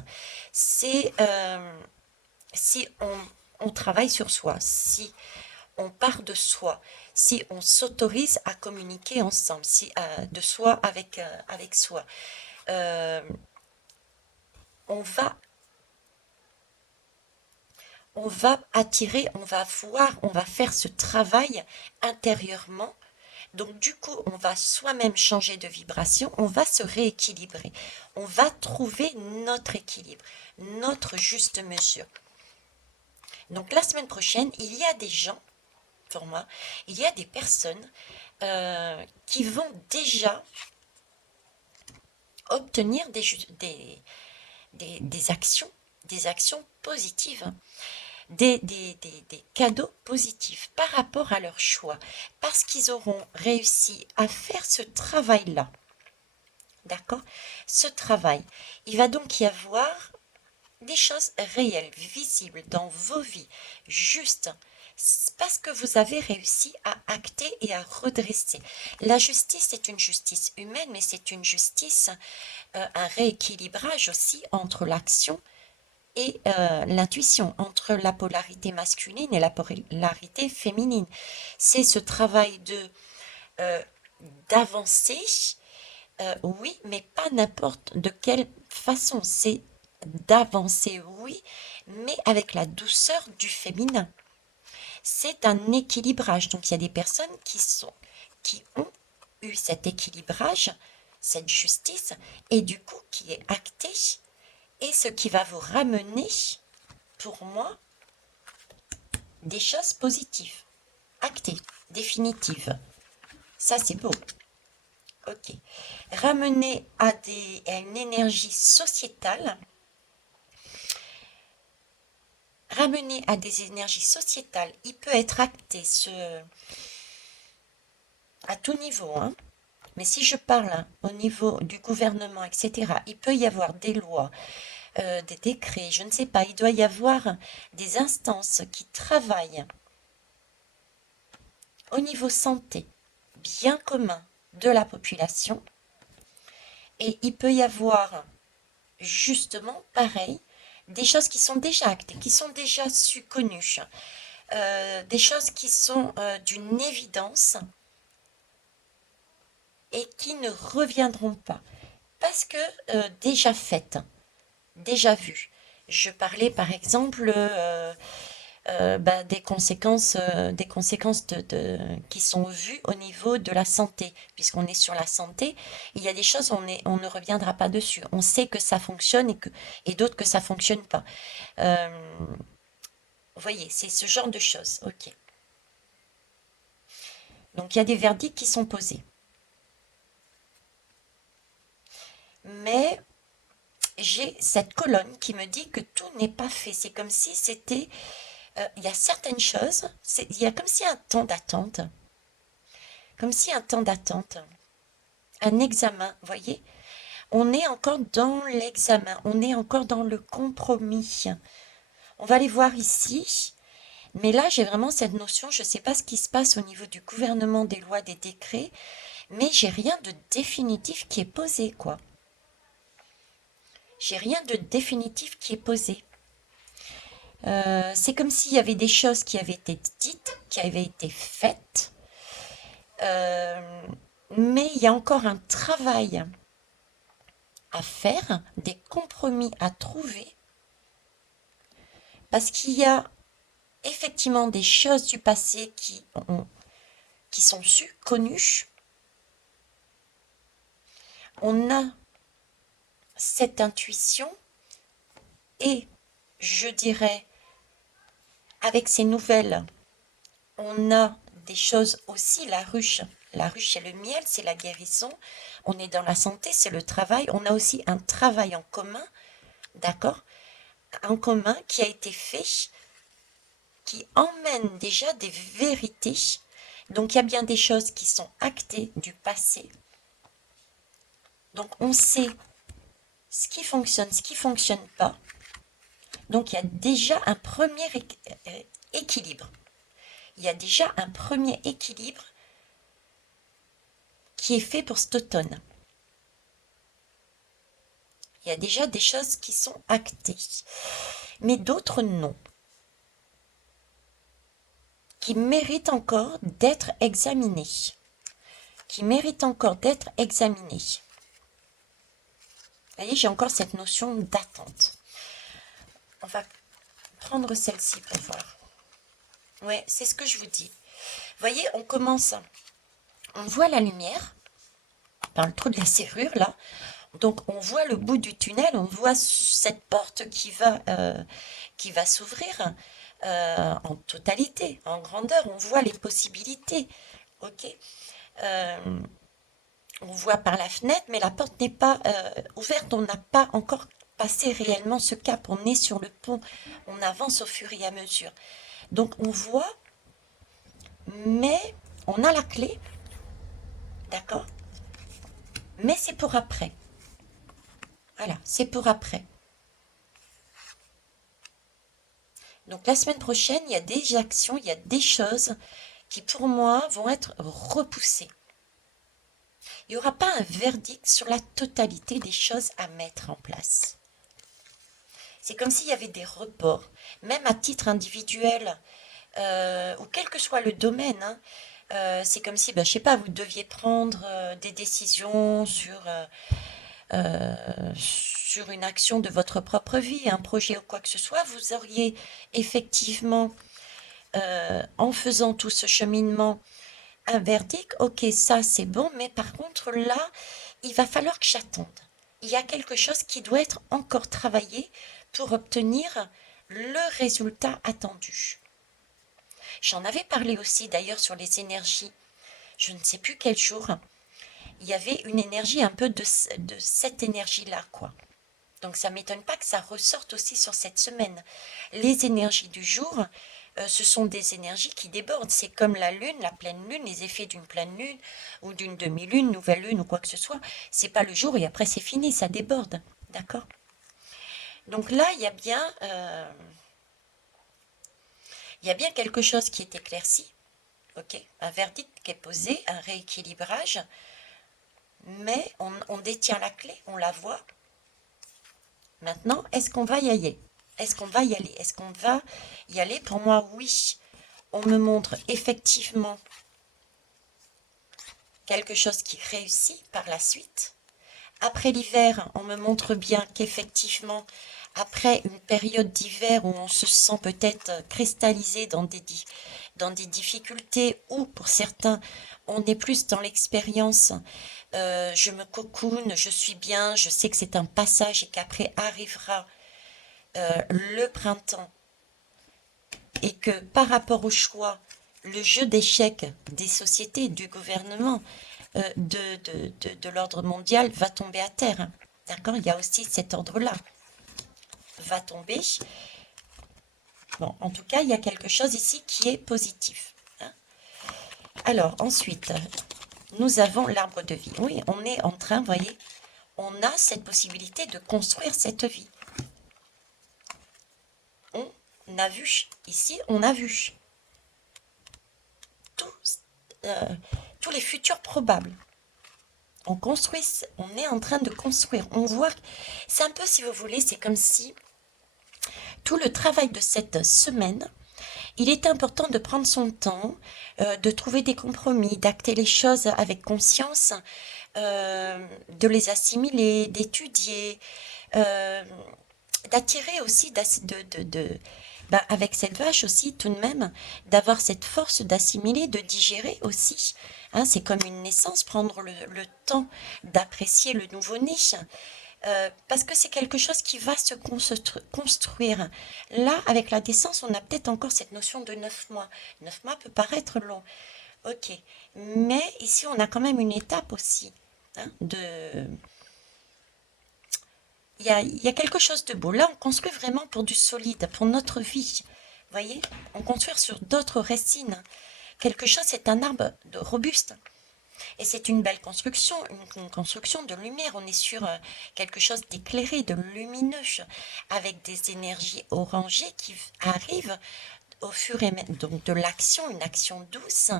C'est si on travaille sur soi, si on part de soi, si on s'autorise à communiquer ensemble, si de soi avec soi, euh, on va on va attirer, on va voir, on va faire ce travail intérieurement. Donc du coup, on va soi-même changer de vibration, on va se rééquilibrer, on va trouver notre équilibre, notre juste mesure. Donc la semaine prochaine, il y a des gens, pour moi, il y a des personnes qui vont déjà obtenir des actions positives, des cadeaux positifs par rapport à leur choix, parce qu'ils auront réussi à faire ce travail-là. D'accord? Ce travail. Il va donc y avoir des choses réelles, visibles dans vos vies, juste parce que vous avez réussi à acter et à redresser. La justice est une justice humaine, mais c'est une justice, un rééquilibrage aussi entre l'action et l'intuition, entre la polarité masculine et la polarité féminine. C'est ce travail euh, d'avancer, oui, mais pas n'importe de quelle façon. C'est d'avancer, oui, mais avec la douceur du féminin. C'est un équilibrage. Donc il y a des personnes qui ont eu cet équilibrage, cette justice, et du coup qui est acté, et ce qui va vous ramener, pour moi, des choses positives, actées, définitives. Ça c'est beau. Ok. Ramener à une énergie sociétale, ramener à des énergies sociétales, il peut être acté à tout niveau, hein. Mais si je parle au niveau du gouvernement, etc., il peut y avoir des lois, des décrets, je ne sais pas, il doit y avoir des instances qui travaillent au niveau santé, bien commun de la population, et il peut y avoir justement pareil, des choses qui sont déjà actées, qui sont déjà su connues, des choses qui sont d'une évidence et qui ne reviendront pas parce que déjà faites, déjà vues. Je parlais par exemple des conséquences qui sont vues au niveau de la santé. Puisqu'on est sur la santé, il y a des choses, on ne reviendra pas dessus. On sait que ça fonctionne et d'autres que ça fonctionne pas. Vous voyez, c'est ce genre de choses. Ok. Donc il y a des verdicts qui sont posés. Mais j'ai cette colonne qui me dit que tout n'est pas fait. C'est comme si c'était... il y a certaines choses, il y a comme si un temps d'attente. Comme si un temps d'attente. Un examen, vous voyez. On est encore dans l'examen. On est encore dans le compromis. On va aller voir ici. Mais là, j'ai vraiment cette notion, je ne sais pas ce qui se passe au niveau du gouvernement, des lois, des décrets, mais j'ai rien de définitif qui est posé, quoi. J'ai rien de définitif qui est posé. C'est comme s'il y avait des choses qui avaient été dites, qui avaient été faites, euh, mais il y a encore un travail à faire, des compromis à trouver, parce qu'il y a effectivement des choses du passé qui sont connues. On a cette intuition et je dirais avec ces nouvelles, on a des choses aussi, la ruche. La ruche, c'est le miel, c'est la guérison. On est dans la santé, c'est le travail. On a aussi un travail en commun, d'accord? En commun qui a été fait, qui emmène déjà des vérités, Donc, il y a bien des choses qui sont actées du passé. Donc, on sait ce qui ne fonctionne pas. Donc, il y a déjà un premier équilibre. Il y a déjà un premier équilibre qui est fait pour cet automne. Il y a déjà des choses qui sont actées, mais d'autres non, qui méritent encore d'être examinées, qui méritent encore d'être examinées. Vous voyez, j'ai encore cette notion d'attente. On va prendre celle-ci pour voir. Ouais, c'est ce que je vous dis. Vous voyez, on commence, on voit la lumière par le trou de la serrure là. Donc on voit le bout du tunnel, on voit cette porte qui va s'ouvrir en totalité, en grandeur. On voit les possibilités. Ok. On voit par la fenêtre, mais la porte n'est pas ouverte. On n'a pas encore passé réellement ce cap. On est sur le pont. On avance au fur et à mesure. Donc on voit, mais on a la clé, d'accord? Mais c'est pour après. Voilà, c'est pour après. Donc la semaine prochaine, il y a des actions, il y a des choses qui pour moi vont être repoussées. Il n'y aura pas un verdict sur la totalité des choses à mettre en place. C'est comme s'il y avait des reports, même à titre individuel, ou quel que soit le domaine. Hein. C'est comme si, ben, je sais pas, vous deviez prendre des décisions sur une action de votre propre vie, un projet ou quoi que ce soit. Vous auriez effectivement, en faisant tout ce cheminement, un verdict. Ok, ça c'est bon, mais par contre là, il va falloir que j'attende. Il y a quelque chose qui doit être encore travaillé pour obtenir le résultat attendu. J'en avais parlé aussi d'ailleurs sur les énergies. Je ne sais plus quel jour. Il y avait une énergie un peu de cette énergie-là, quoi. Donc ça ne m'étonne pas que ça ressorte aussi sur cette semaine. Les énergies du jour, ce sont des énergies qui débordent. C'est comme la lune, la pleine lune, les effets d'une pleine lune ou d'une demi-lune, nouvelle lune ou quoi que ce soit. C'est pas le jour et après c'est fini, ça déborde. D'accord? Donc là, il y a bien quelque chose qui est éclairci. Ok, un verdict qui est posé, un rééquilibrage, mais on détient la clé, on la voit. Maintenant, est-ce qu'on va y aller? Est-ce qu'on va y aller? Est-ce qu'on va y aller? Pour moi, oui. On me montre effectivement quelque chose qui réussit par la suite. Après l'hiver, on me montre bien qu'effectivement, après une période d'hiver où on se sent peut-être cristallisé dans des difficultés, ou pour certains, on est plus dans l'expérience, je me cocoone, je suis bien, je sais que c'est un passage et qu'après arrivera le printemps, et que par rapport au choix, le jeu d'échecs des sociétés, du gouvernement, de l'ordre mondial va tomber à terre. Hein. D'accord? Il y a aussi cet ordre-là. Va tomber. Bon, en tout cas, il y a quelque chose ici qui est positif. Hein. Alors, ensuite, nous avons l'arbre de vie. Oui, on est en train, vous voyez, on a cette possibilité de construire cette vie. On a vu, ici, on a vu tous les futurs probables. On construit, on est en train de construire. On voit, c'est un peu, si vous voulez, c'est comme si tout le travail de cette semaine, il est important de prendre son temps, de trouver des compromis, d'acter les choses avec conscience, de les assimiler, d'étudier, d'attirer aussi, avec cette vache aussi tout de même, d'avoir cette force d'assimiler, de digérer aussi. Hein, c'est comme une naissance, prendre le temps d'apprécier le nouveau-né. Parce que c'est quelque chose qui va se construire. Là, avec la décence, on a peut-être encore cette notion de 9 mois. 9 mois peut paraître long. Ok. Mais ici, on a quand même une étape aussi. Hein, il y a quelque chose de beau. Là, on construit vraiment pour du solide, pour notre vie. Vous voyez? On construit sur d'autres racines. quelque chose, c'est un arbre robuste. Et c'est une belle construction, une construction de lumière. On est sur quelque chose d'éclairé, de lumineux, avec des énergies orangées qui arrivent au fur et à mesure, donc de l'action, une action douce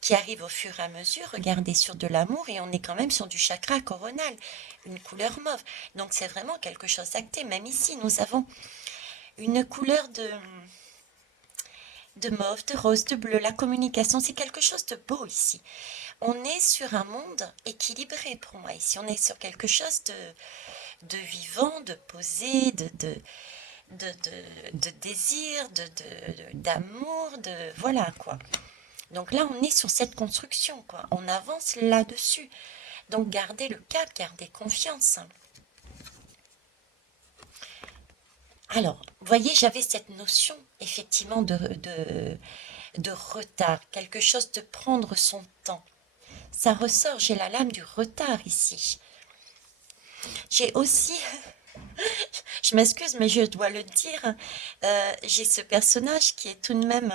qui arrive au fur et à mesure. Regardez, sur de l'amour, et on est quand même sur du chakra coronal, une couleur mauve. Donc c'est vraiment quelque chose d'acté. Même ici, nous avons une couleur de mauve, de rose, de bleu. La communication, c'est quelque chose de beau ici. On est sur un monde équilibré pour moi ici. On est sur quelque chose de vivant, de posé, de désir, d'amour, voilà quoi. Donc là, on est sur cette construction, quoi. On avance là-dessus. Donc gardez le cap, gardez confiance. Alors, vous voyez, j'avais cette notion, effectivement, de retard, quelque chose de prendre son temps. Ça ressort, j'ai la lame du retard ici. J'ai aussi, je m'excuse, mais je dois le dire, j'ai ce personnage qui est tout de même,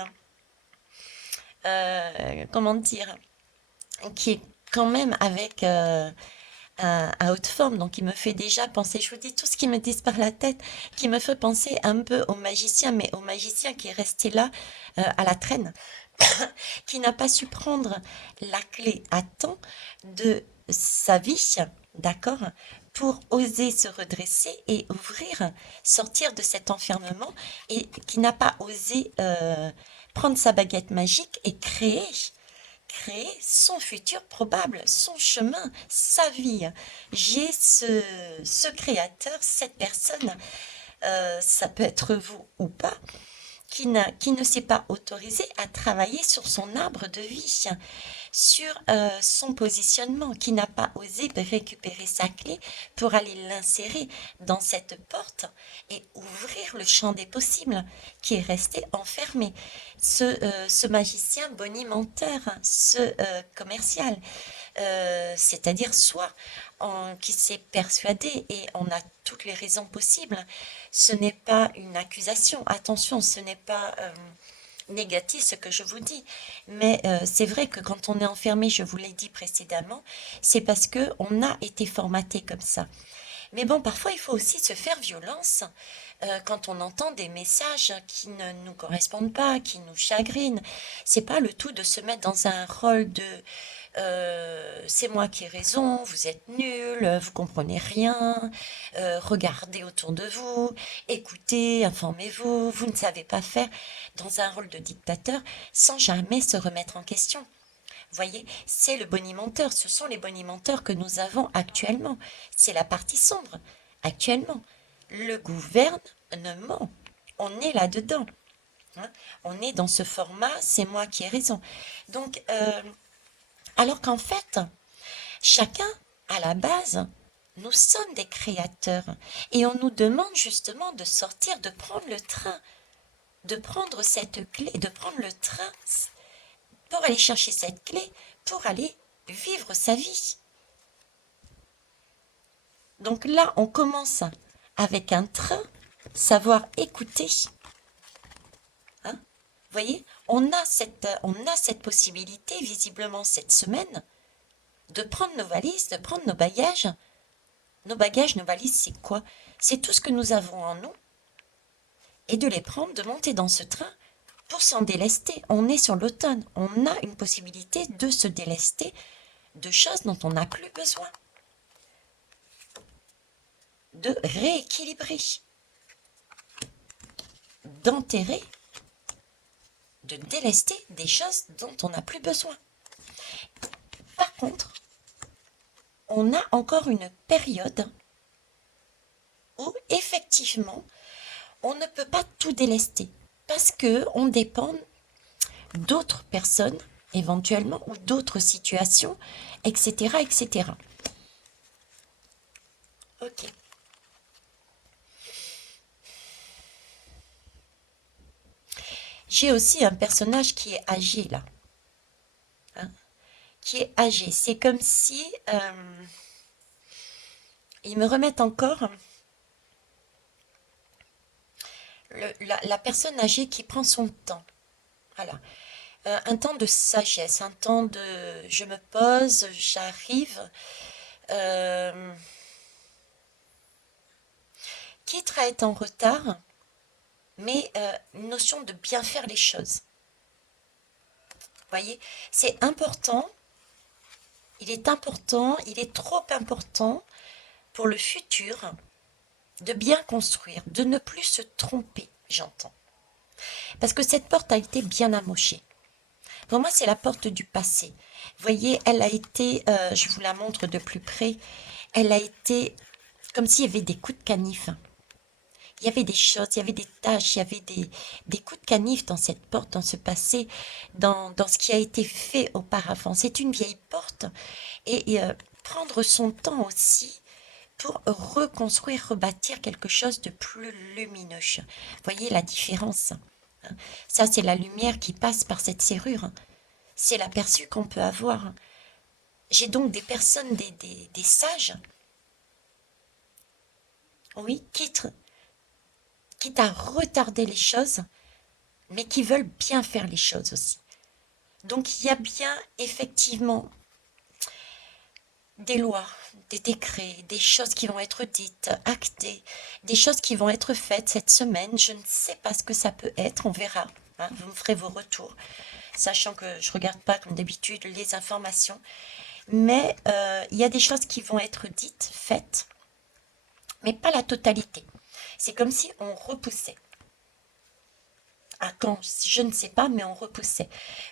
comment dire, qui est quand même avec à haute forme, donc il me fait déjà penser, je vous dis tout ce qui me dit par la tête, qui me fait penser un peu au magicien, mais au magicien qui est resté là à la traîne, qui n'a pas su prendre la clé à temps de sa vie, d'accord, pour oser se redresser et ouvrir, sortir de cet enfermement, et qui n'a pas osé prendre sa baguette magique et créer son futur probable, son chemin, sa vie. J'ai ce créateur, cette personne, ça peut être vous ou pas, qui ne s'est pas autorisé à travailler sur son arbre de vie, sur son positionnement, qui n'a pas osé récupérer sa clé pour aller l'insérer dans cette porte et ouvrir le champ des possibles, qui est resté enfermé. Ce magicien bonimenteur, ce commercial, c'est-à-dire soit qui s'est persuadé, et on a toutes les raisons possibles, ce n'est pas une accusation, attention, ce n'est pas négatif ce que je vous dis, mais c'est vrai que quand on est enfermé, je vous l'ai dit précédemment, c'est parce que on a été formaté comme ça. Mais bon, parfois il faut aussi se faire violence quand on entend des messages qui ne nous correspondent pas, qui nous chagrinent. C'est pas le tout de se mettre dans un rôle de c'est moi qui ai raison, vous êtes nuls, vous comprenez rien, regardez autour de vous, écoutez, informez-vous, vous ne savez pas faire, dans un rôle de dictateur sans jamais se remettre en question. Vous voyez, c'est le bonimenteur, ce sont les bonimenteurs que nous avons actuellement. C'est la partie sombre, actuellement. Le gouvernement, on est là-dedans. Hein. On est dans ce format, c'est moi qui ai raison. Donc, alors qu'en fait, chacun, à la base, nous sommes des créateurs. Et on nous demande justement de sortir, de prendre le train, de prendre cette clé, de prendre le train pour aller chercher cette clé, pour aller vivre sa vie. Donc là, on commence avec un train, savoir écouter. Hein. Vous voyez, on a cette possibilité, visiblement cette semaine, de prendre nos valises, de prendre nos bagages. Nos bagages, nos valises, c'est quoi? C'est tout ce que nous avons en nous. Et de les prendre, de monter dans ce train pour s'en délester. On est sur l'automne. On a une possibilité de se délester de choses dont on n'a plus besoin. De rééquilibrer. D'enterrer. De délester des choses dont on n'a plus besoin. Par contre, on a encore une période où effectivement, on ne peut pas tout délester parce que on dépend d'autres personnes éventuellement ou d'autres situations, etc., etc. Ok. J'ai aussi un personnage qui est âgé là, hein, qui est âgé. C'est comme si ils me remettent encore la personne âgée qui prend son temps. Voilà. Un temps de sagesse, un temps de je me pose, j'arrive, euh, quitte à être en retard, mais une notion de bien faire les choses. Vous voyez, c'est important, il est trop important pour le futur de bien construire, de ne plus se tromper, j'entends. Parce que cette porte a été bien amochée. Pour moi, c'est la porte du passé. Vous voyez, elle a été, je vous la montre de plus près, elle a été comme s'il y avait des coups de canif. Il y avait des choses, il y avait des tâches, il y avait des coups de canif dans cette porte, dans ce passé, dans ce qui a été fait auparavant. C'est une vieille porte et prendre son temps aussi pour reconstruire, rebâtir quelque chose de plus lumineux. Vous voyez la différence? Ça, c'est la lumière qui passe par cette serrure. C'est l'aperçu qu'on peut avoir. J'ai donc des personnes, des sages, oui, quitte à retarder les choses, mais qui veulent bien faire les choses aussi. Donc il y a bien effectivement des lois, des décrets, des choses qui vont être dites, actées, des choses qui vont être faites cette semaine. Je ne sais pas ce que ça peut être, on verra. Hein, vous me ferez vos retours, sachant que je ne regarde pas comme d'habitude les informations. Mais il y a des choses qui vont être dites, faites, mais pas la totalité. C'est comme si on repoussait. À quand? Je ne sais pas, mais on repoussait.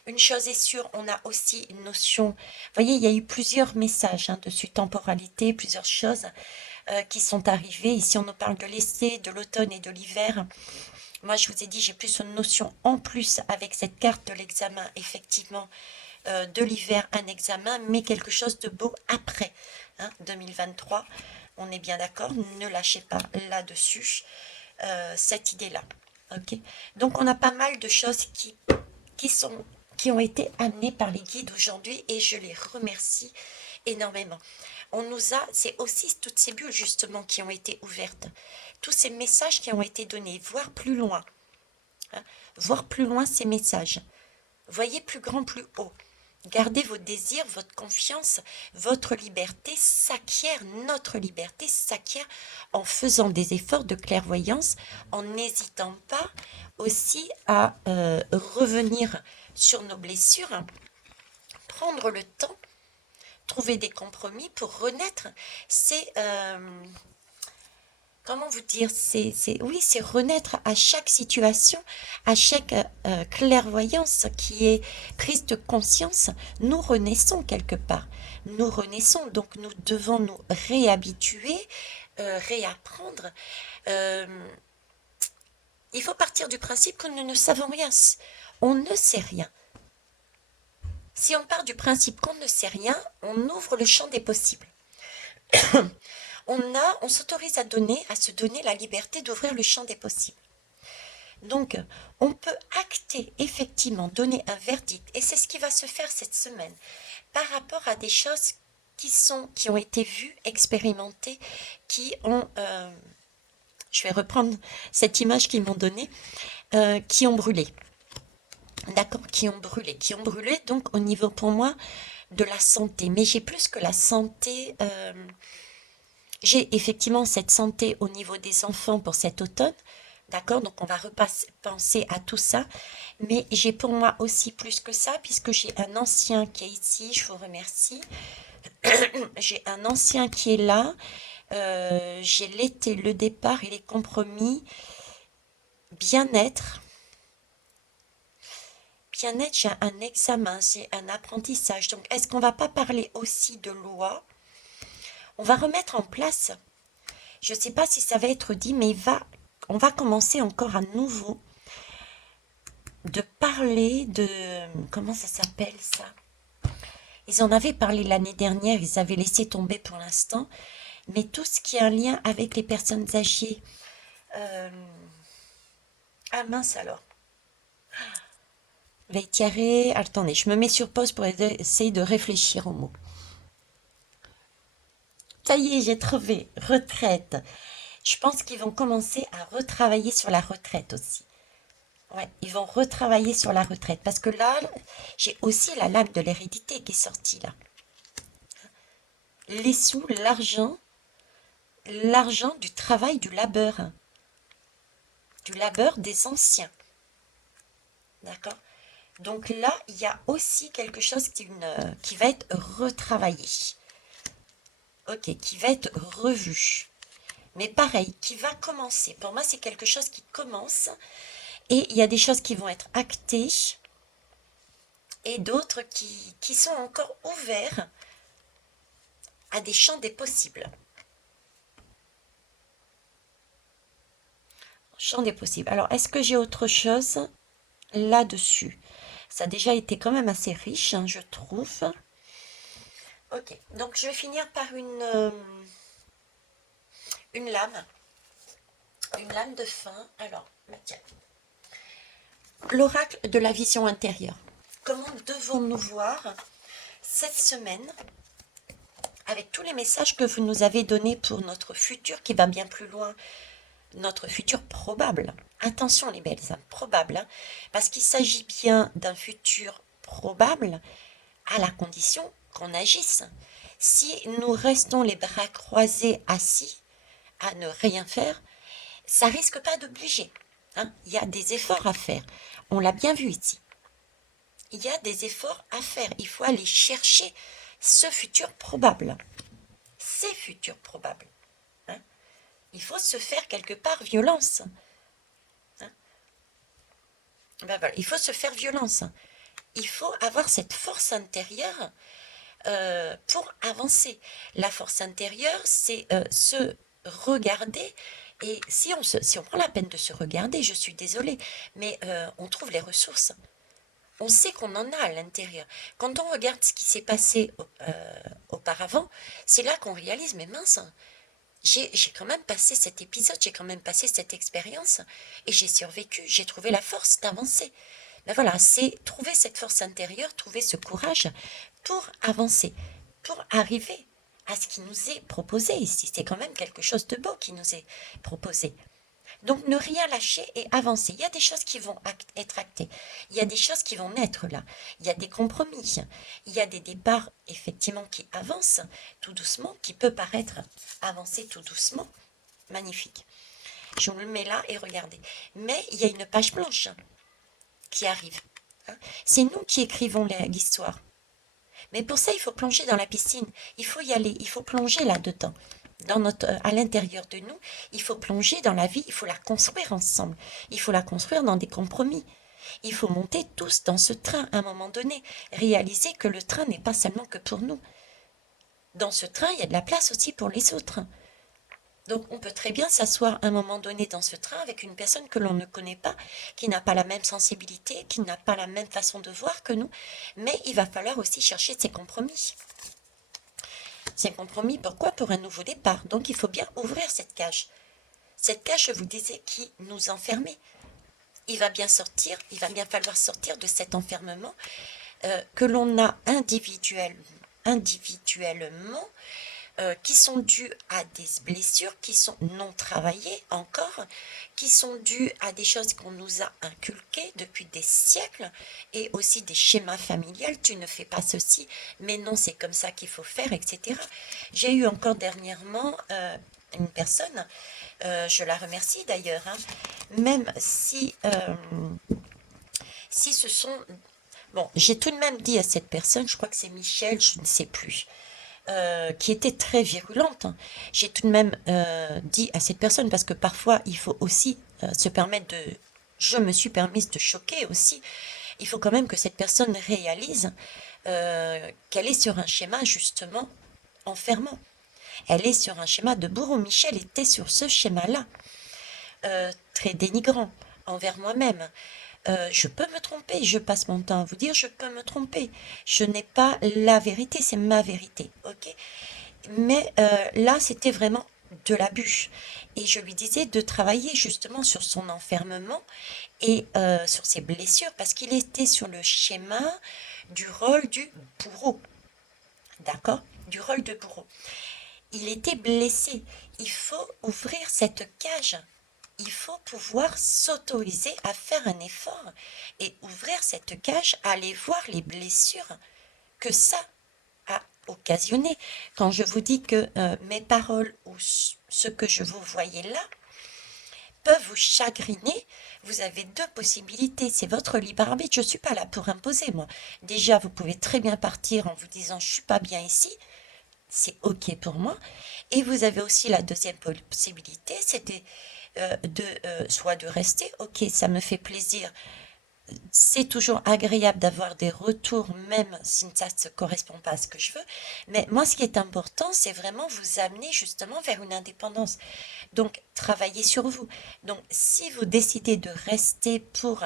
Une chose est sûre, on a aussi une notion. Vous voyez, il y a eu plusieurs messages dessus, temporalité, plusieurs choses qui sont arrivées. Ici, on nous parle de l'été, de l'automne et de l'hiver. Moi, je vous ai dit, j'ai plus une notion en plus avec cette carte de l'examen, effectivement, de l'hiver, un examen, mais quelque chose de beau après 2023. On est bien d'accord, ne lâchez pas là-dessus cette idée-là. Ok. Donc on a pas mal de choses qui ont été amenées par les guides aujourd'hui et je les remercie énormément. C'est aussi toutes ces bulles justement qui ont été ouvertes, tous ces messages qui ont été donnés, voir plus loin, voir plus loin ces messages. Voyez plus grand, plus haut. Gardez vos désirs, votre confiance, votre liberté s'acquiert, notre liberté s'acquiert en faisant des efforts de clairvoyance, en n'hésitant pas aussi à revenir sur nos blessures, prendre le temps, trouver des compromis pour renaître. C'est comment vous dire, oui, c'est renaître à chaque situation, à chaque clairvoyance qui est prise de conscience, nous renaissons quelque part. Nous renaissons, donc nous devons nous réhabituer, réapprendre. Euh, il faut partir du principe que nous ne savons rien. On ne sait rien. Si on part du principe qu'on ne sait rien, on ouvre le champ des possibles. On s'autorise à se donner la liberté d'ouvrir le champ des possibles. Donc, on peut acter, effectivement, donner un verdict, et c'est ce qui va se faire cette semaine, par rapport à des choses qui ont été vues, expérimentées, je vais reprendre cette image qu'ils m'ont donnée, qui ont brûlé. D'accord, qui ont brûlé, donc au niveau pour moi de la santé. Mais j'ai plus que la santé. J'ai effectivement cette santé au niveau des enfants pour cet automne, d'accord? Donc on va repenser à tout ça, mais j'ai pour moi aussi plus que ça, puisque j'ai un ancien qui est ici, je vous remercie. J'ai un ancien qui est là, j'ai l'été, le départ et les compromis, bien-être. Bien-être, j'ai un examen, j'ai un apprentissage. Donc est-ce qu'on va pas parler aussi de loi? On va remettre en place. Je ne sais pas si ça va être dit, mais on va commencer encore à nouveau de parler de... Comment ça s'appelle ça? Ils en avaient parlé l'année dernière, ils avaient laissé tomber pour l'instant, mais tout ce qui est un lien avec les personnes âgées. euh, Ah mince alors. Veitiare, attendez, je me mets sur pause pour essayer de réfléchir aux mots. Ça y est, j'ai trouvé. Retraite. Je pense qu'ils vont commencer à retravailler sur la retraite aussi. Ouais, ils vont retravailler sur la retraite. Parce que là, j'ai aussi la lame de l'hérédité qui est sortie là. Les sous, l'argent du travail, du labeur des anciens. D'accord? Donc là, il y a aussi quelque chose qui va être retravaillé. Ok, qui va être revu. Mais pareil, qui va commencer. Pour moi, c'est quelque chose qui commence. Et il y a des choses qui vont être actées et d'autres qui sont encore ouverts à des champs des possibles. Champ des possibles. Alors, est-ce que j'ai autre chose là-dessus? Ça a déjà été quand même assez riche, hein, je trouve. Ok, donc je vais finir par une lame. Une lame de fin. Alors, bah, tiens. L'oracle de la vision intérieure. Comment devons-nous voir cette semaine avec tous les messages que vous nous avez donnés pour notre futur qui va bien plus loin, notre futur probable. Attention les belles âmes, probable, hein, parce qu'il s'agit bien d'un futur probable à la condition qu'on agisse. Si nous restons les bras croisés assis à ne rien faire, ça risque pas d'obliger. Hein. Il y a des efforts à faire. On l'a bien vu ici. Il y a des efforts à faire. Il faut aller chercher ce futur probable. Ces futurs probables. Hein. Il faut se faire quelque part violence. Hein. Ben voilà, il faut se faire violence. Il faut avoir cette force intérieure pour avancer. La force intérieure, c'est se regarder. Et si on prend la peine de se regarder, je suis désolée, mais on trouve les ressources. On sait qu'on en a à l'intérieur. Quand on regarde ce qui s'est passé auparavant, c'est là qu'on réalise, mais mince, j'ai quand même passé cet épisode, j'ai quand même passé cette expérience, et j'ai survécu, j'ai trouvé la force d'avancer. Ben voilà, c'est trouver cette force intérieure, trouver ce courage pour avancer, pour arriver à ce qui nous est proposé ici. C'est quand même quelque chose de beau qui nous est proposé. Donc ne rien lâcher et avancer. Il y a des choses qui vont être actées. Il y a des choses qui vont naître là. Il y a des compromis. Il y a des départs effectivement qui avancent tout doucement, qui peut paraître avancer tout doucement. Magnifique. Je vous le mets là et regardez. Mais il y a une page blanche qui arrive. Hein. C'est nous qui écrivons l'histoire. Mais pour ça, il faut plonger dans la piscine. Il faut y aller. Il faut plonger là-dedans. À l'intérieur de nous, il faut plonger dans la vie. Il faut la construire ensemble. Il faut la construire dans des compromis. Il faut monter tous dans ce train à un moment donné. Réaliser que le train n'est pas seulement que pour nous. Dans ce train, il y a de la place aussi pour les autres. Donc on peut très bien s'asseoir à un moment donné dans ce train avec une personne que l'on ne connaît pas, qui n'a pas la même sensibilité, qui n'a pas la même façon de voir que nous, mais il va falloir aussi chercher ses compromis. Ces compromis, pourquoi? Pour un nouveau départ. Donc il faut bien ouvrir cette cage. Cette cage, je vous disais, qui nous enfermait. Il va bien falloir sortir de cet enfermement que l'on a individuellement qui sont dues à des blessures qui sont non travaillées encore, qui sont dues à des choses qu'on nous a inculquées depuis des siècles et aussi des schémas familiales. Tu ne fais pas ceci, mais non, c'est comme ça qu'il faut faire, etc. J'ai eu encore dernièrement une personne, je la remercie d'ailleurs, hein, même si ce sont... Bon, j'ai tout de même dit à cette personne, je crois que c'est Michel, je ne sais plus, qui était très virulente. Hein. J'ai tout de même dit à cette personne, parce que parfois il faut aussi se permettre de... Je me suis permise de choquer aussi. Il faut quand même que cette personne réalise qu'elle est sur un schéma justement enfermant. Elle est sur un schéma de bourreau. Michel était sur ce schéma-là, très dénigrant envers moi-même. Je peux me tromper, je passe mon temps à vous dire, je peux me tromper. Je n'ai pas la vérité, c'est ma vérité, ok? Mais là, c'était vraiment de l'abus. Et je lui disais de travailler justement sur son enfermement et sur ses blessures, parce qu'il était sur le schéma du rôle du bourreau, d'accord? Du rôle de bourreau. Il était blessé. Il faut ouvrir cette cage. il faut pouvoir s'autoriser à faire un effort et ouvrir cette cage, aller voir les blessures que ça a occasionné. Quand je vous dis que mes paroles ou ce que je vous voyais là peuvent vous chagriner, vous avez deux possibilités. C'est votre libre arbitre. Je ne suis pas là pour imposer, moi. Déjà, vous pouvez très bien partir en vous disant je ne suis pas bien ici. C'est OK pour moi. Et vous avez aussi la deuxième possibilité, c'était soit de rester. OK, ça me fait plaisir. C'est toujours agréable d'avoir des retours, même si ça ne correspond pas à ce que je veux. Mais moi, ce qui est important, c'est vraiment vous amener justement vers une indépendance. Donc, travaillez sur vous. Donc, si vous décidez de rester pour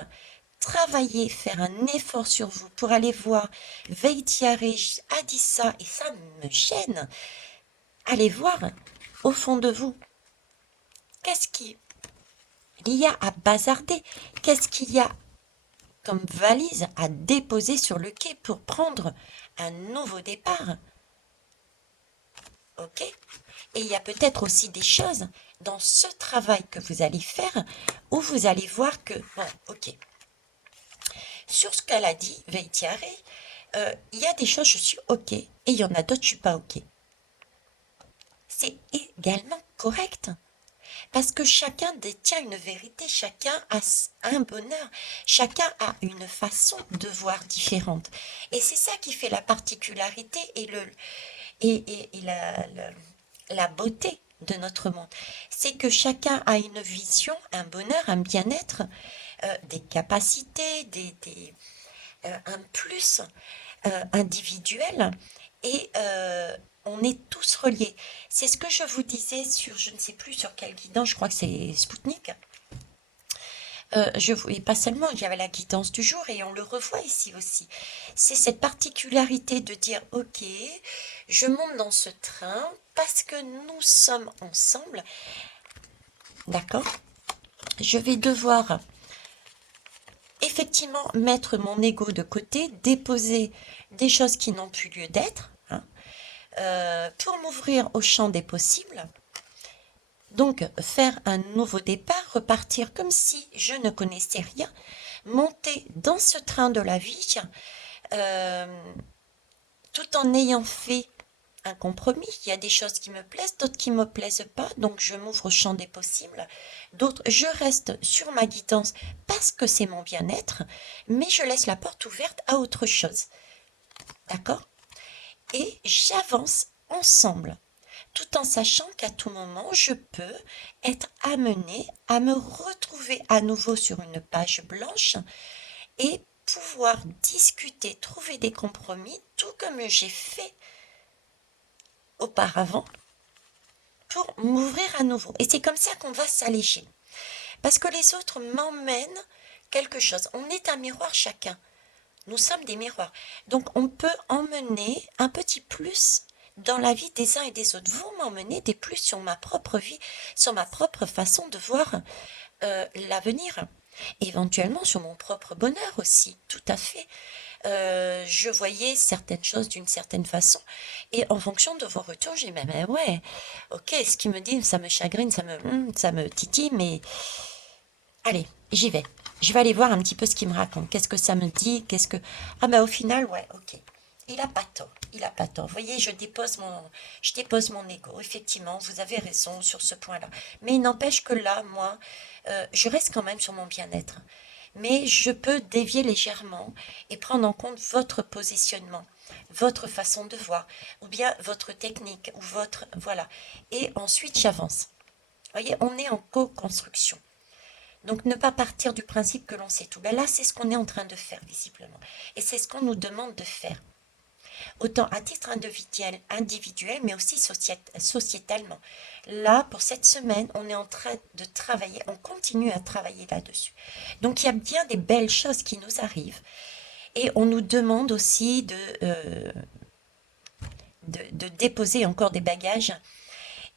travailler, faire un effort sur vous, pour aller voir Veitiare a dit ça, et ça me gêne, allez voir au fond de vous. Qu'est-ce qu'il y a à bazarder? Qu'est-ce qu'il y a comme valise à déposer sur le quai pour prendre un nouveau départ? Ok? Et il y a peut-être aussi des choses dans ce travail que vous allez faire où vous allez voir que, bon, ok, sur ce qu'elle a dit, Veitiare, il y a des choses, je suis ok, et il y en a d'autres, je suis pas ok. C'est également correct. Parce que chacun détient une vérité, chacun a un bonheur, chacun a une façon de voir différente. Et c'est ça qui fait la particularité et la beauté de notre monde. C'est que chacun a une vision, un bonheur, un bien-être, des capacités, un plus individuel et on est tous reliés. C'est ce que je vous disais sur, je ne sais plus sur quelle guidance, je crois que c'est Spoutnik. Et pas seulement, il y avait la guidance du jour et on le revoit ici aussi. C'est cette particularité de dire, ok, je monte dans ce train parce que nous sommes ensemble. D'accord? Je vais devoir effectivement mettre mon ego de côté, déposer des choses qui n'ont plus lieu d'être, hein, pour m'ouvrir au champ des possibles. Donc, faire un nouveau départ, repartir comme si je ne connaissais rien, monter dans ce train de la vie, tout en ayant fait un compromis. Il y a des choses qui me plaisent, d'autres qui ne me plaisent pas, donc je m'ouvre au champ des possibles. D'autres, je reste sur ma guidance parce que c'est mon bien-être, mais je laisse la porte ouverte à autre chose. D'accord? Et j'avance ensemble, tout en sachant qu'à tout moment, je peux être amenée à me retrouver à nouveau sur une page blanche et pouvoir discuter, trouver des compromis, tout comme j'ai fait auparavant, pour m'ouvrir à nouveau. Et c'est comme ça qu'on va s'alléger. Parce que les autres m'emmènent quelque chose. On est un miroir chacun. Nous sommes des miroirs. Donc on peut emmener un petit plus dans la vie des uns et des autres. Vous m'emmenez des plus sur ma propre vie, sur ma propre façon de voir l'avenir. Éventuellement sur mon propre bonheur aussi, tout à fait. Je voyais certaines choses d'une certaine façon et en fonction de vos retours, j'ai même ouais, ok, ce qu'il me dit, ça me chagrine, ça me titille, mais allez, j'y vais. Je vais aller voir un petit peu ce qu'il me raconte. Qu'est-ce que ça me dit? Qu'est-ce que... Ah ben au final, ouais, ok. Il a pas tort. Il a pas tort. Vous voyez, je dépose mon ego. Effectivement, vous avez raison sur ce point-là. Mais il n'empêche que là, moi, je reste quand même sur mon bien-être. Mais je peux dévier légèrement et prendre en compte votre positionnement, votre façon de voir, ou bien votre technique, ou votre... Voilà. Et ensuite, j'avance. Vous voyez, on est en co-construction. Donc ne pas partir du principe que l'on sait tout. Ben là, c'est ce qu'on est en train de faire visiblement. Et c'est ce qu'on nous demande de faire. Autant à titre individuel, mais aussi sociétalement. Là, pour cette semaine, on est en train de travailler, on continue à travailler là-dessus. Donc il y a bien des belles choses qui nous arrivent. Et on nous demande aussi de déposer encore des bagages.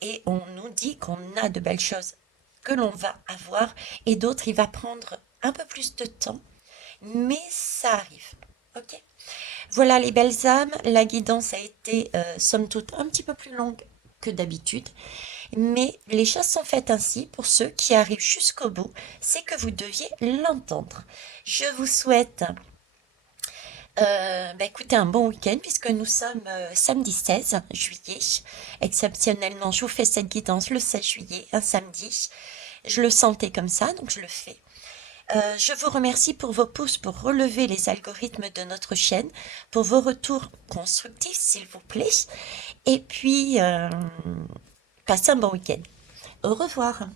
Et on nous dit qu'on a de belles choses que l'on va avoir et d'autres, il va prendre un peu plus de temps, mais ça arrive. Ok? Voilà les belles âmes, la guidance a été somme toute un petit peu plus longue que d'habitude Mais les choses sont faites ainsi pour ceux qui arrivent jusqu'au bout, c'est que vous deviez l'entendre. Je vous souhaite écoutez, un bon week-end puisque nous sommes samedi 16 juillet. Exceptionnellement, je vous fais cette guidance le 16 juillet, un samedi. Je le sentais comme ça, donc je le fais. Je vous remercie pour vos pouces pour relever les algorithmes de notre chaîne, pour vos retours constructifs, s'il vous plaît. Et puis, passez un bon week-end. Au revoir.